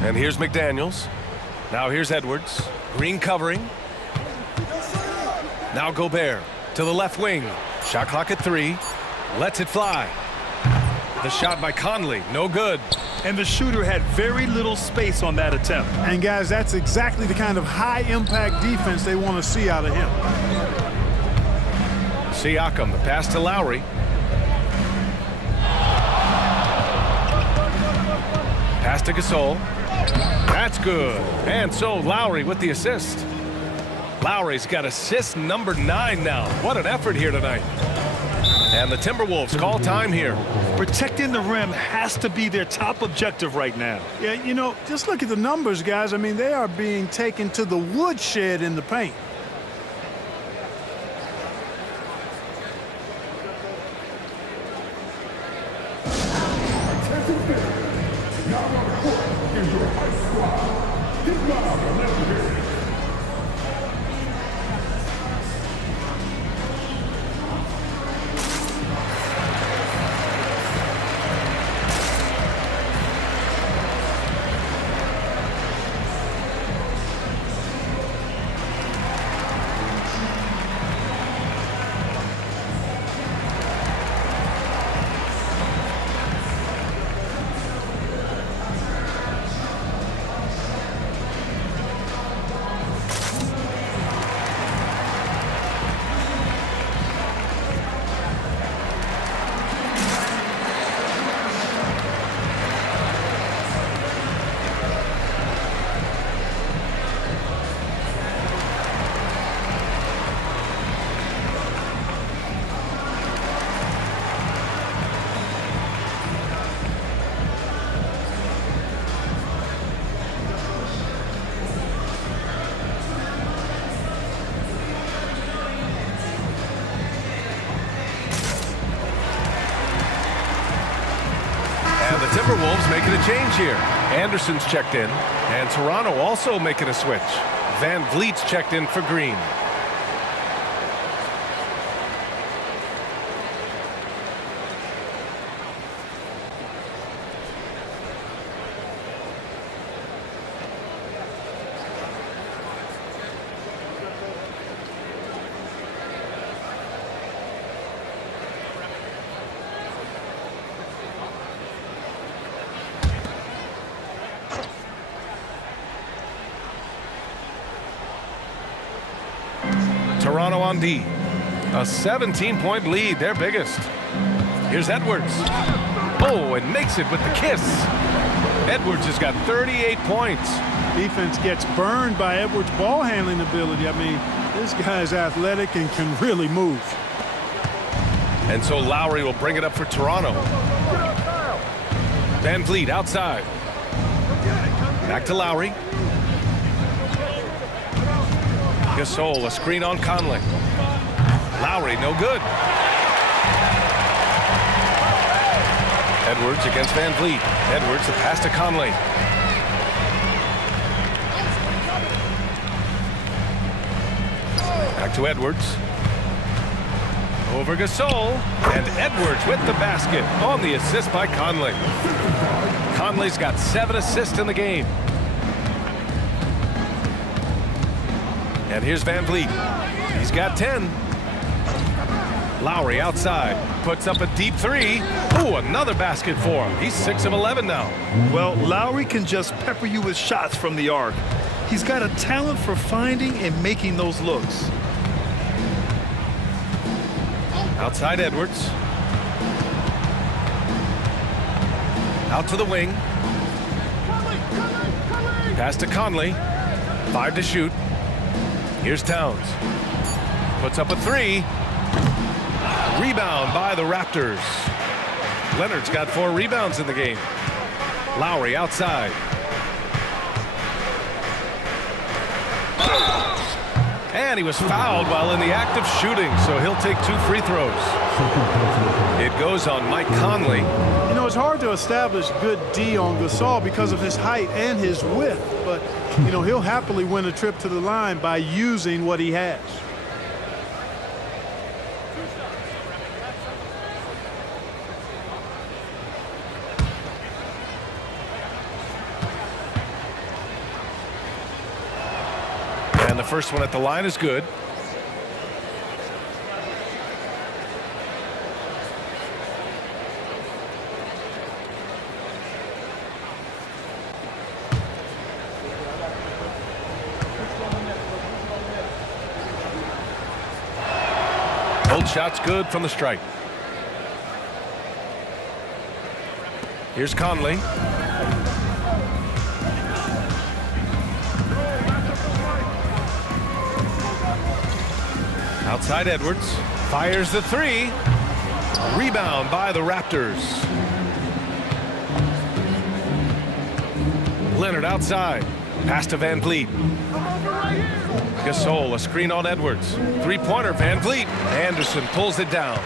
And here's McDaniels. Now here's Edwards. Green covering. Now Gobert to the left wing. Shot clock at 3. Lets it fly. The shot by Conley, no good. And the shooter had very little space on that attempt. And guys, that's exactly the kind of high-impact defense they want to see out of him. Siakam, the pass to Lowry. Pass to Gasol. That's good. And so Lowry with the assist. Lowry's got assist number 9 now. What an effort here tonight. And the Timberwolves call time here. Protecting the rim has to be their top objective right now. Yeah, you know, just look at the numbers, guys. I mean, they are being taken to the woodshed in the paint. The Timberwolves making a change here. Anderson's checked in, and Toronto also making a switch. Van Vliet's checked in for Green. Toronto on D. A 17-point lead, their biggest. Here's Edwards. Oh, and makes it with the kiss. Edwards has got 38 points. Defense gets burned by Edwards' ball handling ability. I mean, this guy's athletic and can really move. And so Lowry will bring it up for Toronto. Van Vliet outside. Back to Lowry. Gasol, a screen on Conley. Lowry, no good. Edwards against Van Vliet. Edwards, the pass to Conley. Back to Edwards. Over Gasol. And Edwards with the basket on the assist by Conley. Conley's got 7 assists in the game. And here's Van Vliet. He's got 10. Lowry outside. Puts up a deep three. Ooh, another basket for him. He's 6 of 11 now. Well, Lowry can just pepper you with shots from the arc. He's got a talent for finding and making those looks. Outside Edwards. Out to the wing. Pass to Conley. 5 to shoot. Here's Towns. Puts up a three. Rebound by the Raptors. Leonard's got 4 rebounds in the game. Lowry outside. And he was fouled while in the act of shooting, so he'll take 2 free throws. It goes on Mike Conley. You know, it's hard to establish good D on Gasol because of his height and his width, but, you know, he'll happily win a trip to the line by using what he has. And the first one at the line is good. Both shots good from the stripe. Here's Conley. Outside Edwards. Fires the three. Rebound by the Raptors. Leonard outside. Pass to Van Vliet. Gasol, a screen on Edwards. Three-pointer, Van Vliet. Anderson pulls it down.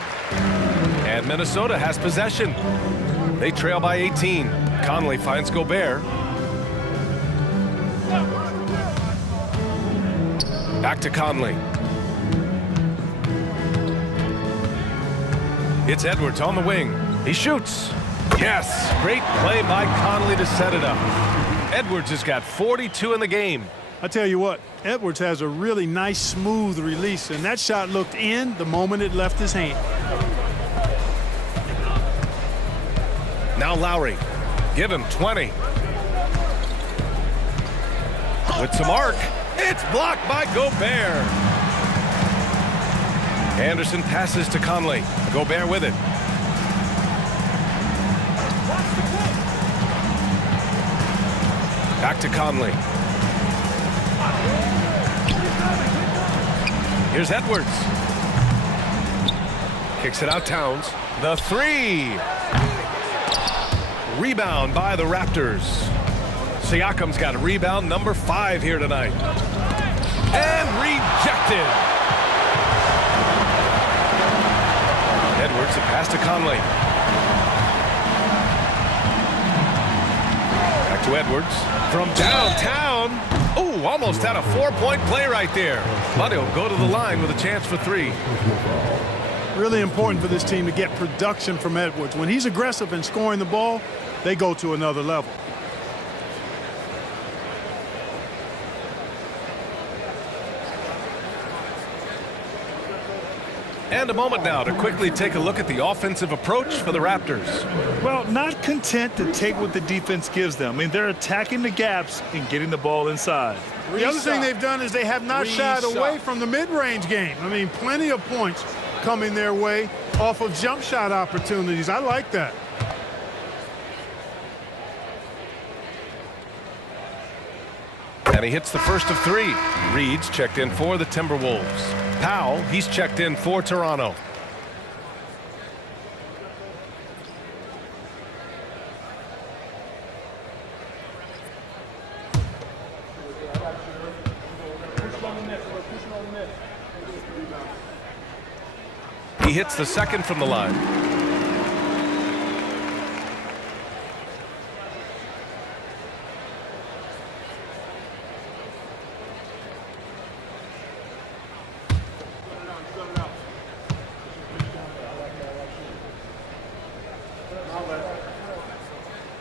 And Minnesota has possession. They trail by 18. Conley finds Gobert. Back to Conley. It's Edwards on the wing. He shoots. Yes, great play by Conley to set it up. Edwards has got 42 in the game. I tell you what, Edwards has a really nice, smooth release, and that shot looked in the moment it left his hand. Now Lowry. Give him 20. With some arc. It's blocked by Gobert. Anderson passes to Conley. Gobert with it. Back to Conley. Here's Edwards. Kicks it out Towns. The three. Rebound by the Raptors. Siakam's got a rebound number 5 here tonight. And rejected. Edwards, a pass to Conley. Back to Edwards. From downtown. Oh, almost had a 4-point play right there. But he'll go to the line with a chance for 3. Really important for this team to get production from Edwards. When he's aggressive and scoring the ball, they go to another level. And a moment now to quickly take a look at the offensive approach for the Raptors. Well, not content to take what the defense gives them. I mean, they're attacking the gaps and getting the ball inside. The other thing they've done is they have not shied away from the mid-range game. I mean, plenty of points coming their way off of jump shot opportunities. I like that. And he hits the first of 3. Reed's checked in for the Timberwolves. Powell, he's checked in for Toronto. He hits the second from the line.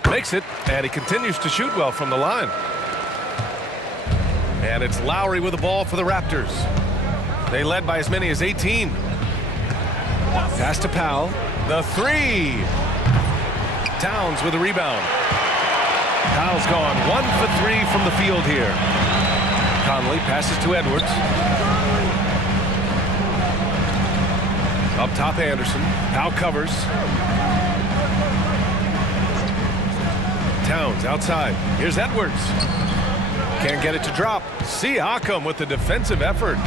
Makes it, and he continues to shoot well from the line. And it's Lowry with the ball for the Raptors. They led by as many as 18. Pass to Powell. The 3. Towns with a rebound. Powell's gone 1 for 3 from the field here. Conley passes to Edwards. Up top, Anderson. Powell covers. Towns outside. Here's Edwards. Can't get it to drop. Siakam with the defensive effort.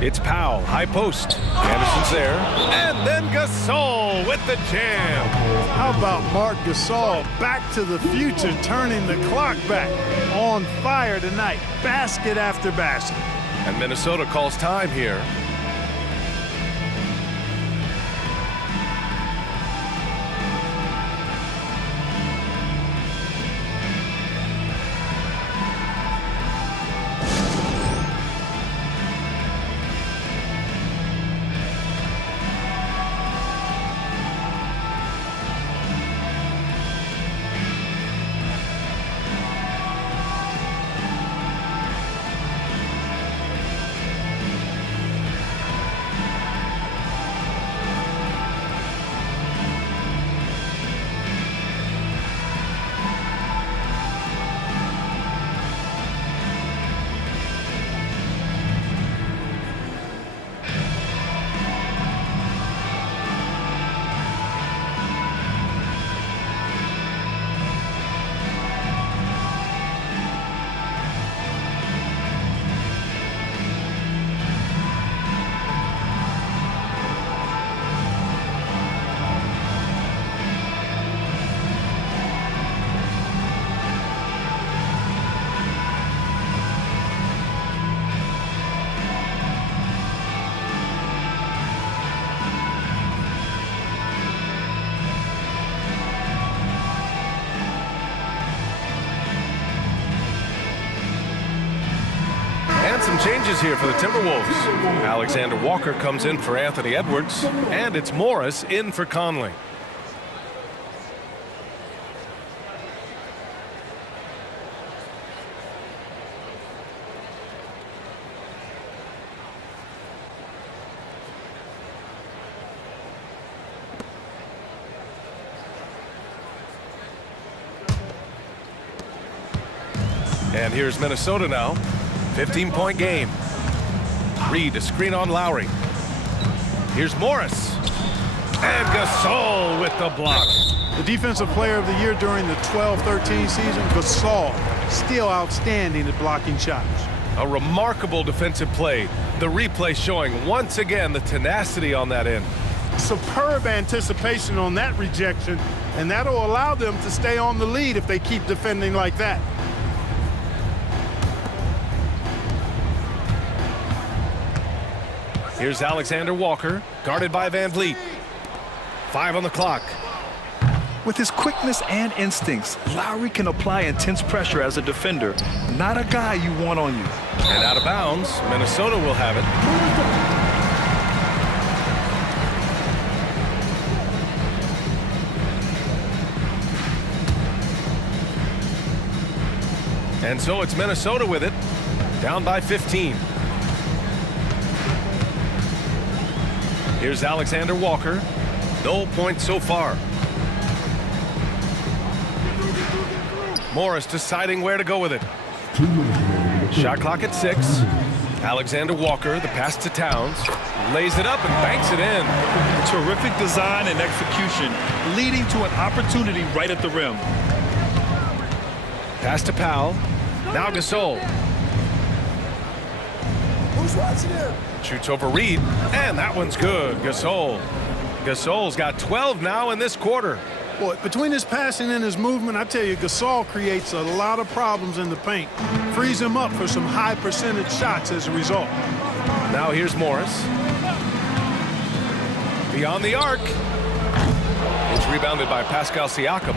It's Powell, high post. Anderson's there. And then Gasol with the jam. How about Marc Gasol? Back to the future, turning the clock back. On fire tonight. Basket after basket. And Minnesota calls time here. Some changes here for the Timberwolves. Alexander Walker comes in for Anthony Edwards, and it's Morris in for Conley. And here's Minnesota now. 15-point game. Reed, a screen on Lowry. Here's Morris. And Gasol with the block. The defensive player of the year during the 12-13 season, Gasol, still outstanding at blocking shots. A remarkable defensive play. The replay showing once again the tenacity on that end. Superb anticipation on that rejection, and that'll allow them to stay on the lead if they keep defending like that. Here's Alexander Walker, guarded by Van Vliet. 5 on the clock. With his quickness and instincts, Lowry can apply intense pressure as a defender. Not a guy you want on you. And out of bounds, Minnesota will have it. And so it's Minnesota with it, down by 15. Here's Alexander Walker. No points so far. Morris deciding where to go with it. Shot clock at 6. Alexander Walker, the pass to Towns, lays it up and banks it in. Terrific design and execution, leading to an opportunity right at the rim. Pass to Powell. Now Gasol. Who's watching him? Shoots over Reed, and that one's good. Gasol's got 12 now in this quarter. Boy, between his passing and his movement, I tell you, Gasol creates a lot of problems in the paint. Frees him up for some high percentage shots as a result. Now here's Morris. Beyond the arc. It's rebounded by Pascal Siakam.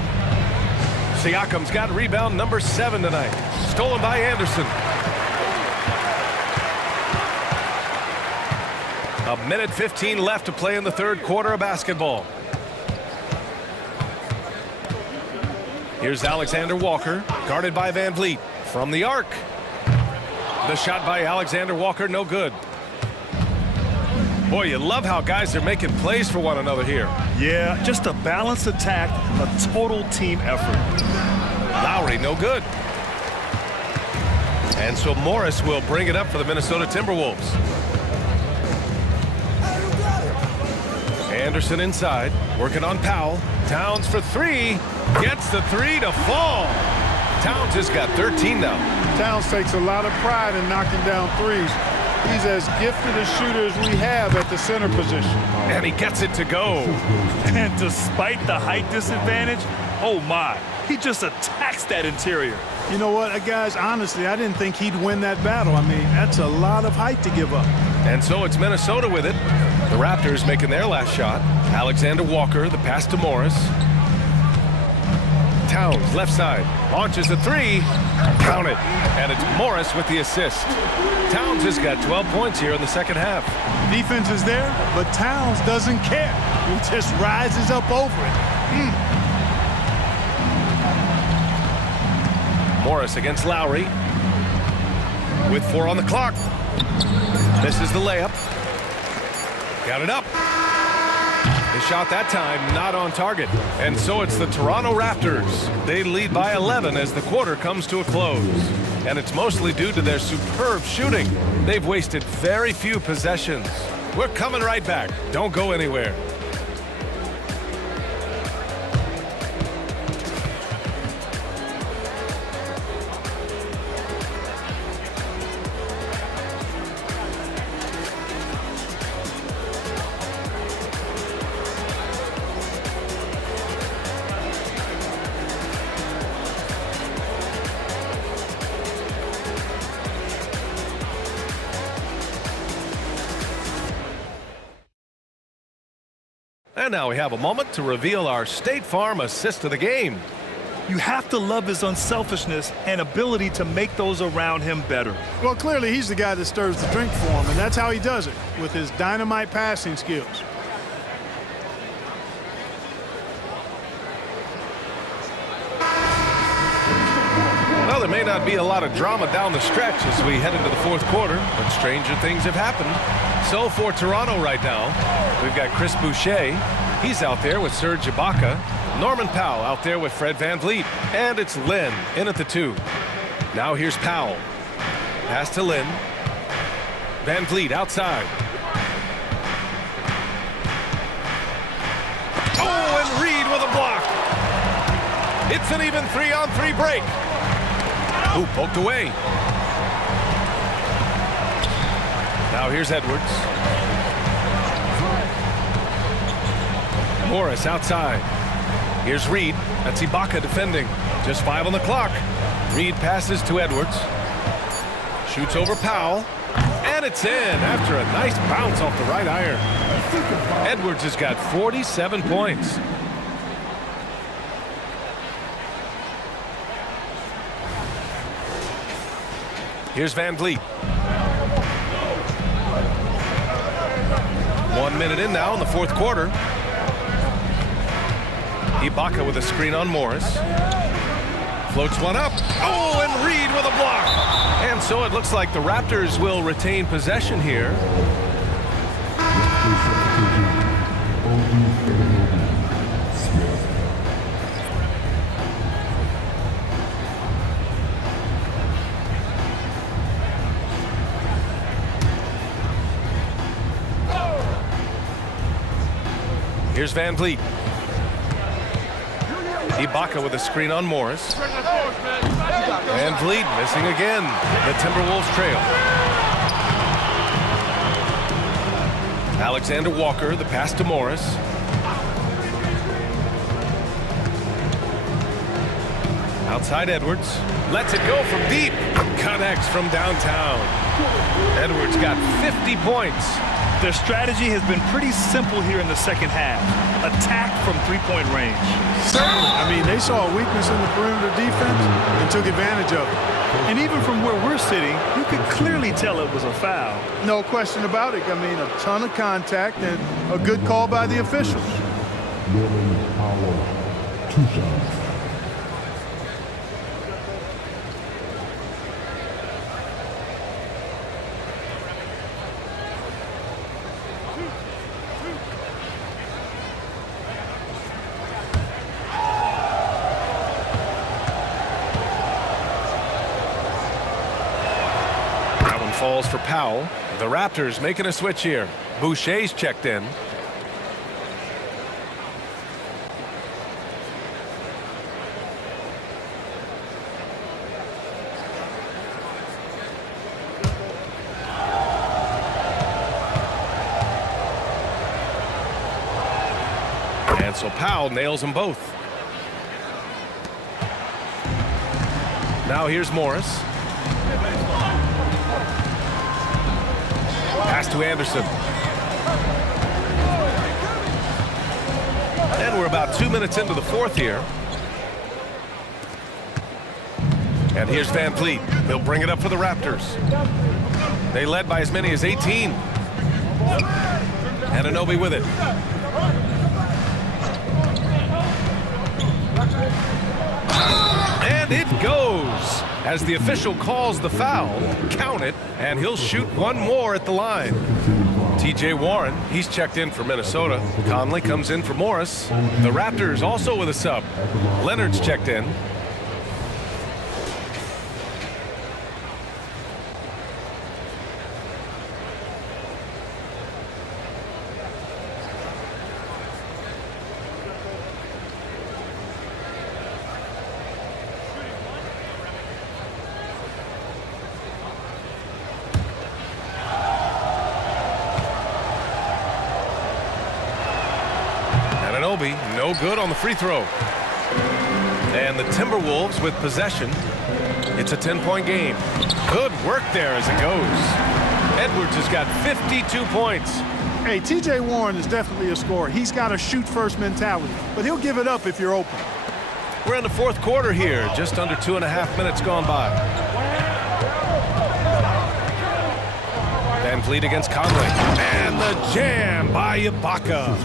Siakam's got rebound number 7 tonight. Stolen by Anderson. A minute 15 left to play in the third quarter of basketball. Here's Alexander Walker, guarded by Van Vliet from the arc. The shot by Alexander Walker, no good. Boy, you love how guys are making plays for one another here. Yeah, just a balanced attack, a total team effort. Lowry, no good. And so Morris will bring it up for the Minnesota Timberwolves. Anderson inside, working on Powell. Towns for 3. Gets the 3 to fall. Towns has got 13 now. Towns takes a lot of pride in knocking down threes. He's as gifted a shooter as we have at the center position. And he gets it to go. And despite the height disadvantage, oh my, he just attacks that interior. You know what, guys, honestly, I didn't think he'd win that battle. I mean, that's a lot of height to give up. And so it's Minnesota with it. The Raptors making their last shot. Alexander Walker, the pass to Morris. Towns, left side, launches a 3. Count it. And it's Morris with the assist. Towns has got 12 points here in the second half. Defense is there, but Towns doesn't care. He just rises up over it. Morris against Lowry. With 4 on the clock. Misses the layup. Got it up. The shot that time not on target. And so it's the Toronto Raptors. They lead by 11 as the quarter comes to a close. And it's mostly due to their superb shooting. They've wasted very few possessions. We're coming right back. Don't go anywhere. And now we have a moment to reveal our State Farm assist of the game. You have to love his unselfishness and ability to make those around him better. Well, clearly he's the guy that stirs the drink for him, and that's how he does it, with his dynamite passing skills. Well, there may not be a lot of drama down the stretch as we head into the fourth quarter, but stranger things have happened. So for Toronto right now, we've got Chris Boucher. He's out there with Serge Ibaka. Norman Powell out there with Fred Van Vliet. And it's Lynn in at the 2. Now here's Powell. Pass to Lynn. Van Vliet outside. Oh, and Reed with a block. It's an even 3-on-3 break. Ooh, poked away. Now here's Edwards. Morris outside. Here's Reed. That's Ibaka defending. Just 5 on the clock. Reed passes to Edwards. Shoots over Powell. And it's in after a nice bounce off the right iron. Edwards has got 47 points. Here's Van Vliet. 1 minute in now in the fourth quarter. Ibaka with a screen on Morris. Floats one up. Oh, and Reed with a block. And so it looks like the Raptors will retain possession here. Here's Van Vliet. Ibaka with a screen on Morris. Van Vliet missing again. The Timberwolves trail. Alexander Walker, the pass to Morris. Outside Edwards. Lets it go from deep. Connects from downtown. Edwards got 50 points. Their strategy has been pretty simple here in the second half. Attack from three-point range. Certainly. I mean, they saw a weakness in the perimeter defense and took advantage of it. And even from where we're sitting, you could clearly tell it was a foul. No question about it. I mean, a ton of contact and a good call by the officials. Norman Powell, 2 shots. Falls for Powell. The Raptors making a switch here. Boucher's checked in. And so Powell nails them both. Now here's Morris. Pass to Anderson. And we're about 2 minutes into the fourth here. And here's Van Vliet. They'll bring it up for the Raptors. They led by as many as 18. Anunoby with it. And it goes. As the official calls the foul, count it, and he'll shoot one more at the line. TJ Warren, he's checked in for Minnesota. Conley comes in for Morris. The Raptors also with a sub. Leonard's checked in. No good on the free throw. And the Timberwolves with possession. It's a 10-point game. Good work there as it goes. Edwards has got 52 points. Hey, TJ Warren is definitely a scorer. He's got a shoot-first mentality, but he'll give it up if you're open. We're in the fourth quarter here. Just under 2.5 minutes gone by. Van Vliet against Conley. And the jam by Ibaka.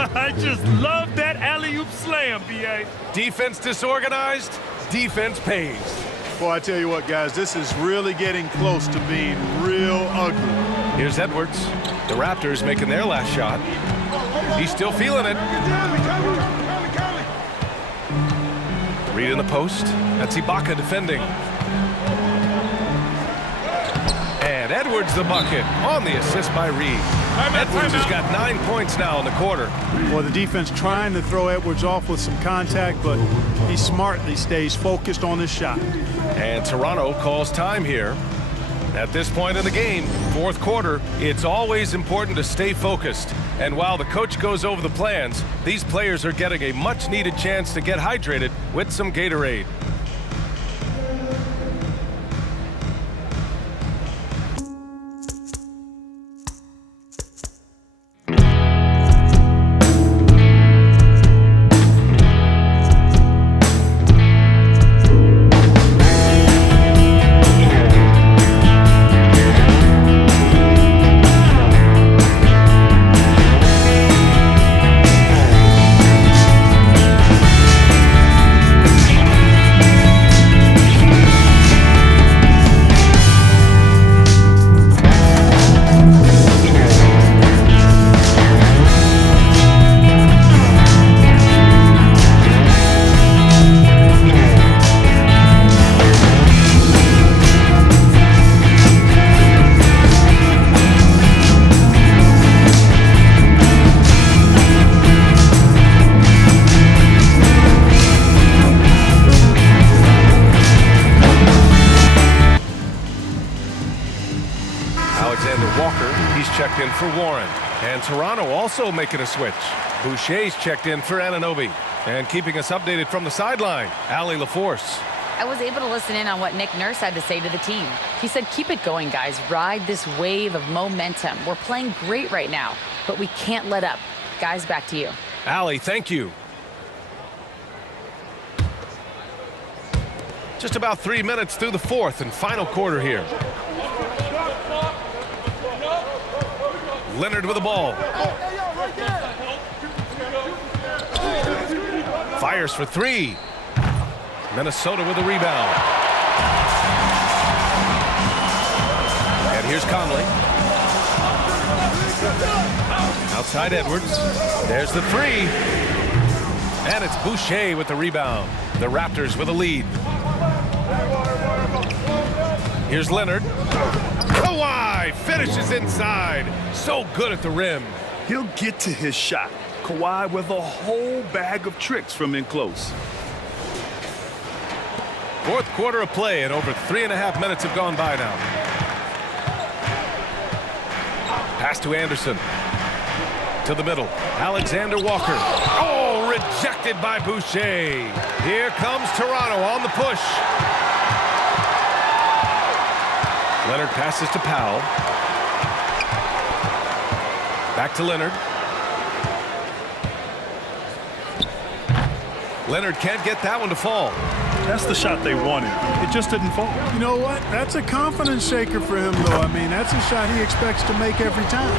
I just love that alley-oop slam, B.A. Defense disorganized, defense pays. Boy, I tell you what, guys, this is really getting close to being real ugly. Here's Edwards. The Raptors making their last shot. He's still feeling it. Reed in the post. That's Ibaka defending. And Edwards the bucket on the assist by Reed. Edwards has got 9 points now in the quarter. Well, the defense trying to throw Edwards off with some contact, but he smartly stays focused on his shot. And Toronto calls time here. At this point in the game, fourth quarter, it's always important to stay focused. And while the coach goes over the plans, these players are getting a much-needed chance to get hydrated with some Gatorade. Alexander Walker, he's checked in for Warren. And Toronto also making a switch. Boucher's checked in for Anunoby. And keeping us updated from the sideline, Allie LaForce. I was able to listen in on what Nick Nurse had to say to the team. He said, keep it going, guys. Ride this wave of momentum. We're playing great right now, but we can't let up. Guys, back to you. Allie, thank you. Just about 3 minutes through the fourth and final quarter here. Leonard with the ball. Fires for three. Minnesota with a rebound. And here's Conley. Outside Edwards. There's the three. And it's Boucher with the rebound. The Raptors with a lead. Here's Leonard. Kawhi finishes inside. So good at the rim. He'll get to his shot. Kawhi with a whole bag of tricks from in close. Fourth quarter of play, and over 3.5 minutes have gone by now. Pass to Anderson. To the middle. Alexander Walker. Oh, rejected by Boucher. Here comes Toronto on the push. Leonard passes to Powell. Back to Leonard. Leonard can't get that one to fall. That's the shot they wanted. It just didn't fall. You know what? That's a confidence shaker for him, though. I mean, that's a shot he expects to make every time.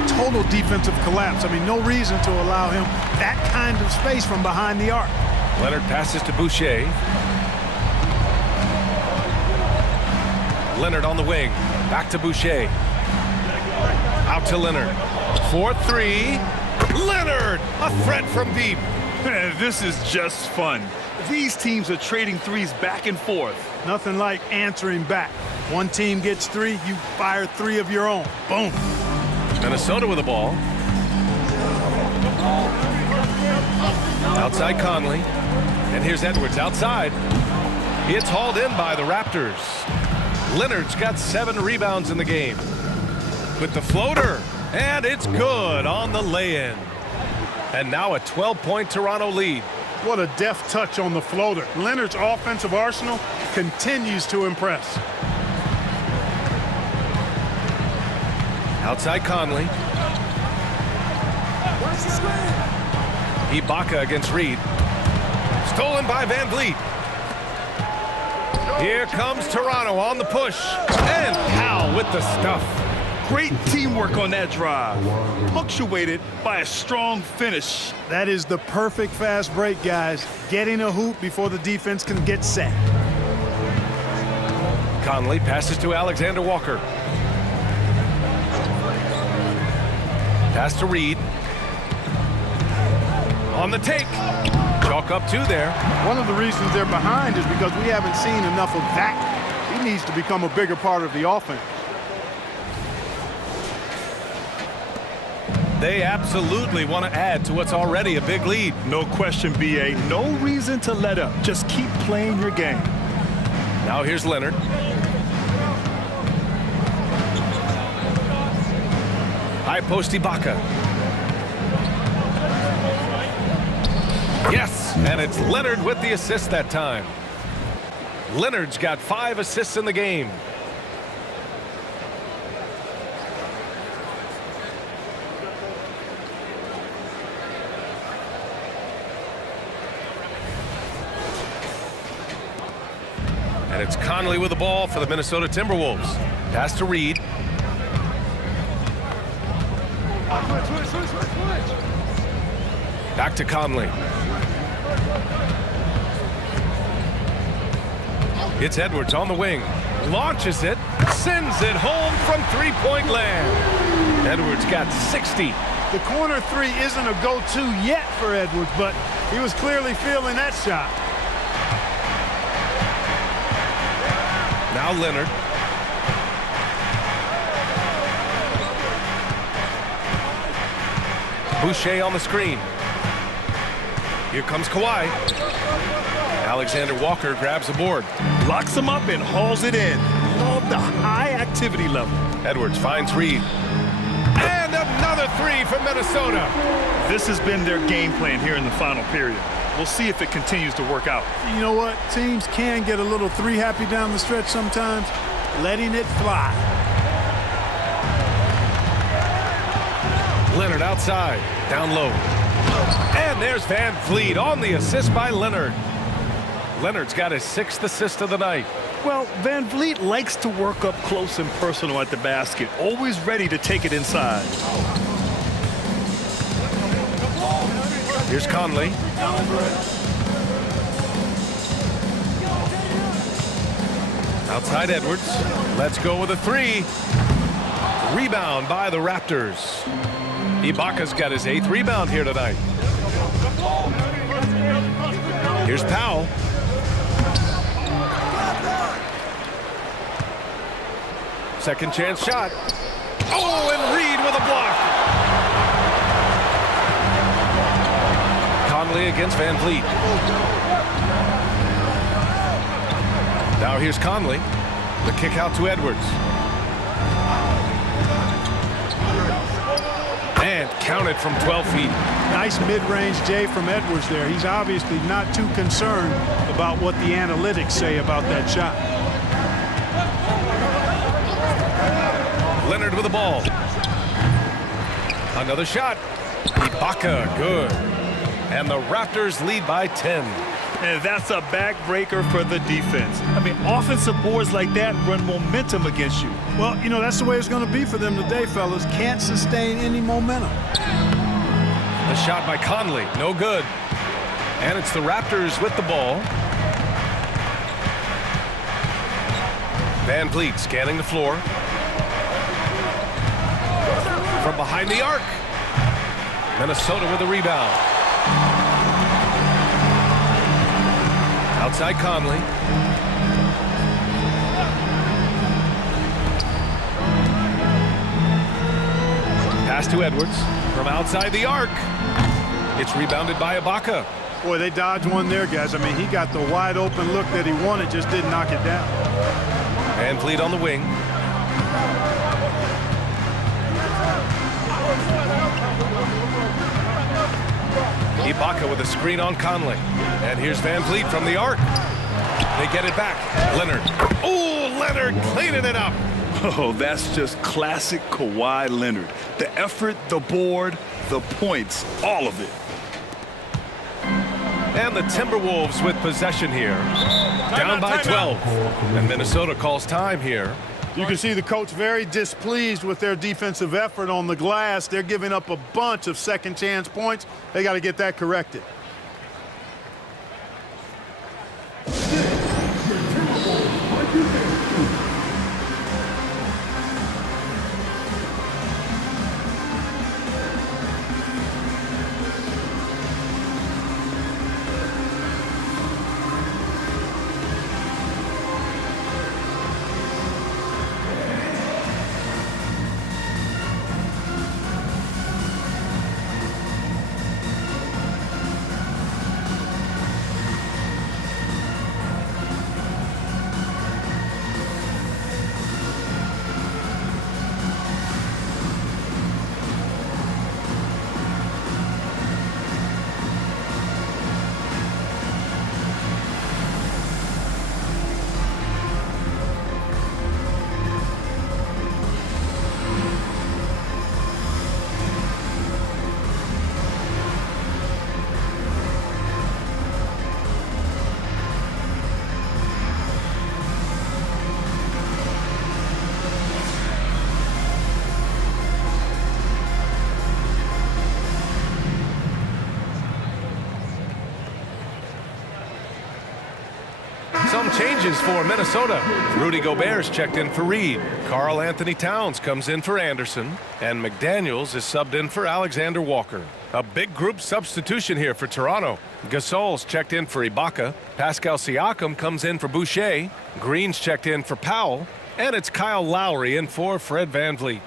A total defensive collapse. I mean, no reason to allow him that kind of space from behind the arc. Leonard passes to Boucher. Leonard on the wing. Back to Boucher. Out to Leonard. 4-3. Leonard! A threat from deep. This is just fun. These teams are trading threes back and forth. Nothing like answering back. One team gets three, you fire three of your own. Boom. Minnesota with the ball. Outside Conley. And here's Edwards outside. It's hauled in by the Raptors. Leonard's got 7 rebounds in the game. With the floater. And it's good on the lay-in. And now a 12-point Toronto lead. What a deft touch on the floater. Leonard's offensive arsenal continues to impress. Outside Conley. Ibaka against Reed. Stolen by Van Vliet. Here comes Toronto on the push. And Powell with the stuff. Great teamwork on that drive. Punctuated by a strong finish. That is the perfect fast break, guys. Getting a hoop before the defense can get set. Conley passes to Alexander Walker. Pass to Reed. On the take. Chalk up 2 there. One of the reasons they're behind is because we haven't seen enough of that. He needs to become a bigger part of the offense. They absolutely want to add to what's already a big lead. No question, B.A. No reason to let up. Just keep playing your game. Now here's Leonard. High post Ibaka. Yes, and it's Leonard with the assist that time. Leonard's got 5 assists in the game. And it's Conley with the ball for the Minnesota Timberwolves. Pass to Reed. Back to Conley. It's Edwards on the wing. Launches it. Sends it home from three-point land. Edwards got 60. The corner three isn't a go-to yet for Edwards, but he was clearly feeling that shot. Now Leonard. Boucher on the screen. Here comes Kawhi. Alexander Walker grabs a board. Locks him up and hauls it in. Love the high activity level. Edwards finds Reed. And another three from Minnesota. This has been their game plan here in the final period. We'll see if it continues to work out. You know what? Teams can get a little three happy down the stretch sometimes. Letting it fly. Leonard outside, down low. And there's Van Vliet on the assist by Leonard. Leonard's got his 6th assist of the night. Well, Van Vliet likes to work up close and personal at the basket, always ready to take it inside. Here's Conley. Outside Edwards. Let's go with a three. Rebound by the Raptors. Ibaka's got his 8th rebound here tonight. Here's Powell. Second chance shot. Oh, and Reed with a block. Conley against Van Vliet. Now here's Conley. The kick out to Edwards. And counted from 12 feet. Nice mid-range J from Edwards there. He's obviously not too concerned about what the analytics say about that shot. Leonard with the ball. Another shot. Ibaka, good. And the Raptors lead by 10. And that's a backbreaker for the defense. I mean, offensive boards like that run momentum against you. Well, you know, that's the way it's going to be for them today, fellas. Can't sustain any momentum. The shot by Conley, no good. And it's the Raptors with the ball. Van Vliet scanning the floor. From behind the arc. Minnesota with the rebound. Outside Conley. Pass to Edwards. From outside the arc. It's rebounded by Ibaka. Boy, they dodged one there, guys. I mean, he got the wide open look that he wanted, just didn't knock it down. Van Vliet on the wing. Ibaka with a screen on Conley. And here's Van Vliet from the arc. They get it back. Leonard. Oh, Leonard cleaning it up. Oh, that's just classic Kawhi Leonard. The effort, the board, the points, all of it. And the Timberwolves with possession here. Down by 12. And Minnesota calls time here. You can see the coach very displeased with their defensive effort on the glass. They're giving up a bunch of second chance points. They got to get that corrected. Some changes for Minnesota. Rudy Gobert's checked in for Reed. Karl Anthony Towns comes in for Anderson. And McDaniels is subbed in for Alexander Walker. A big group substitution here for Toronto. Gasol's checked in for Ibaka. Pascal Siakam comes in for Boucher. Green's checked in for Powell. And it's Kyle Lowry in for Fred VanVleet.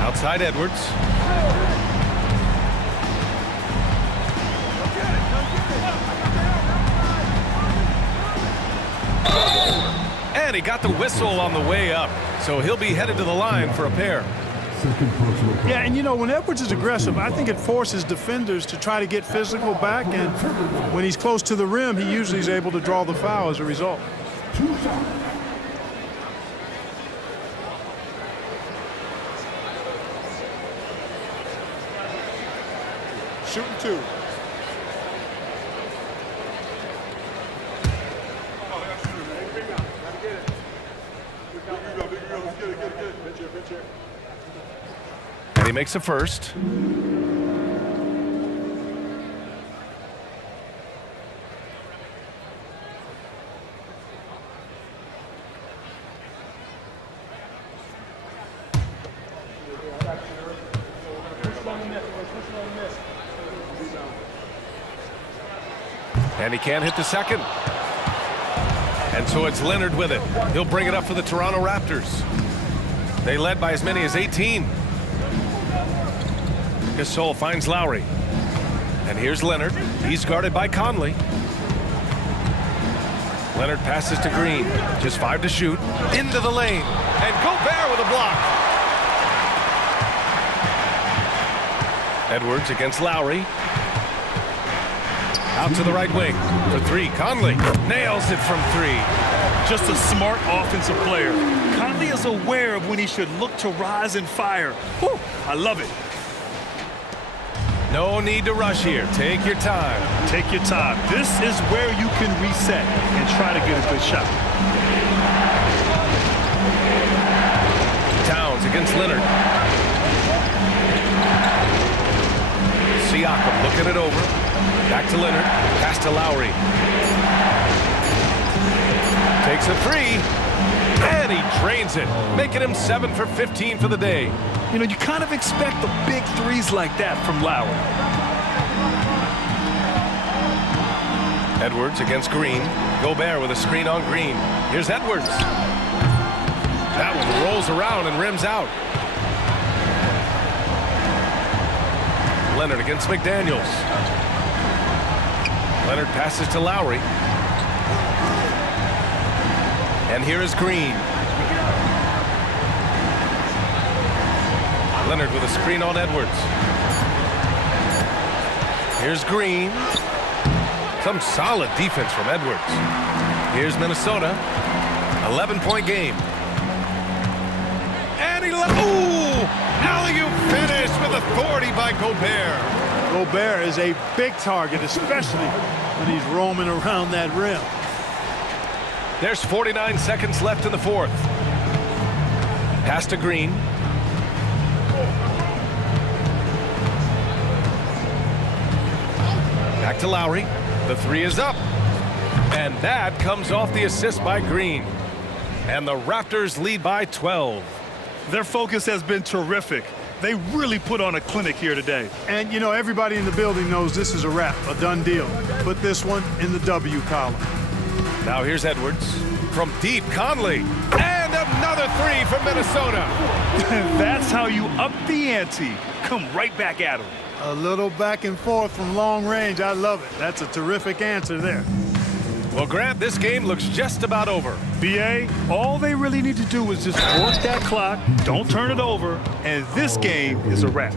Outside Edwards. got the whistle on the way up, so he'll be headed to the line for a pair. Second personal foul. Yeah, and you know, when Edwards is aggressive, I think it forces defenders to try to get physical back, and when he's close to the rim, he usually is able to draw the foul as a result. 2 shots. Shooting 2. And he makes a first. And he can't hit the second. And so it's Leonard with it. He'll bring it up for the Toronto Raptors. They led by as many as 18. Gasol finds Lowry. And here's Leonard. He's guarded by Conley. Leonard passes to Green. Just 5 to shoot. Into the lane. And Gobert with a block. Edwards against Lowry. Out to the right wing for 3. Conley nails it from 3. Just a smart offensive player. Conley is aware of when he should look to rise and fire. Whew, I love it. No need to rush here. Take your time. Take your time. This is where you can reset and try to get a good shot. Towns against Leonard. Siakam looking it over. Back to Leonard. Pass to Lowry. Takes a 3. And he drains it, making him 7 for 15 for the day. You know, you kind of expect the big threes like that from Lowry. Edwards against Green. Gobert with a screen on Green. Here's Edwards. That one rolls around and rims out. Leonard against McDaniels. Leonard passes to Lowry. And here is Green. Leonard with a screen on Edwards. Here's Green. Some solid defense from Edwards. Here's Minnesota. 11-point game. And he alley-oop finish with authority by Gobert. Gobert is a big target, especially when he's roaming around that rim. There's 49 seconds left in the fourth. Pass to Green. Back to Lowry. The 3 is up. And that comes off the assist by Green. And the Raptors lead by 12. Their focus has been terrific. They really put on a clinic here today. And, you know, everybody in the building knows this is a wrap, a done deal. Put this one in the W column. Now here's Edwards. From deep, Conley. And another 3 from Minnesota. That's how you up the ante. Come right back at him. A little back and forth from long range. I love it. That's a terrific answer there. Well, Grant, this game looks just about over. BA, all they really need to do is just work that clock, don't turn it over, and this game is a wrap.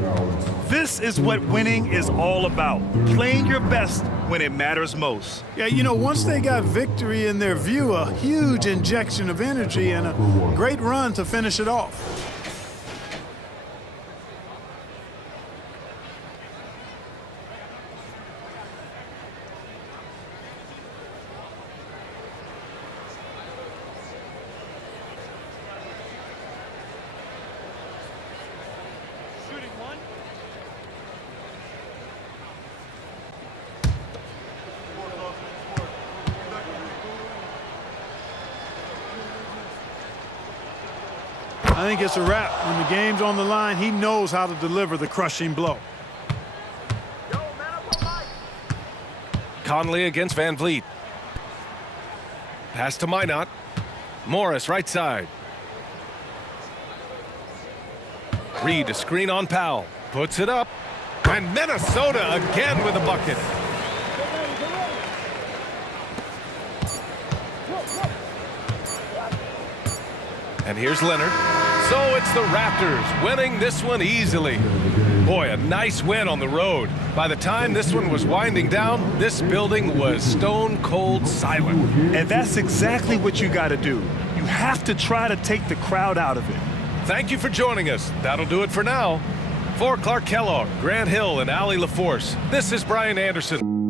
This is what winning is all about, playing your best when it matters most. Yeah, you know, once they got victory in their view, a huge injection of energy and a great run to finish it off. I think it's a wrap. When the game's on the line, he knows how to deliver the crushing blow. Conley against Van Vliet. Pass to Minot. Morris right side. Reed a screen on Powell. Puts it up. And Minnesota again with a bucket. And here's Leonard. So it's the Raptors winning this one easily. Boy, a nice win on the road. By the time this one was winding down, this building was stone cold silent. And that's exactly what you got to do. You have to try to take the crowd out of it. Thank you for joining us. That'll do it for now. For Clark Kellogg, Grant Hill, and Allie LaForce, this is Brian Anderson.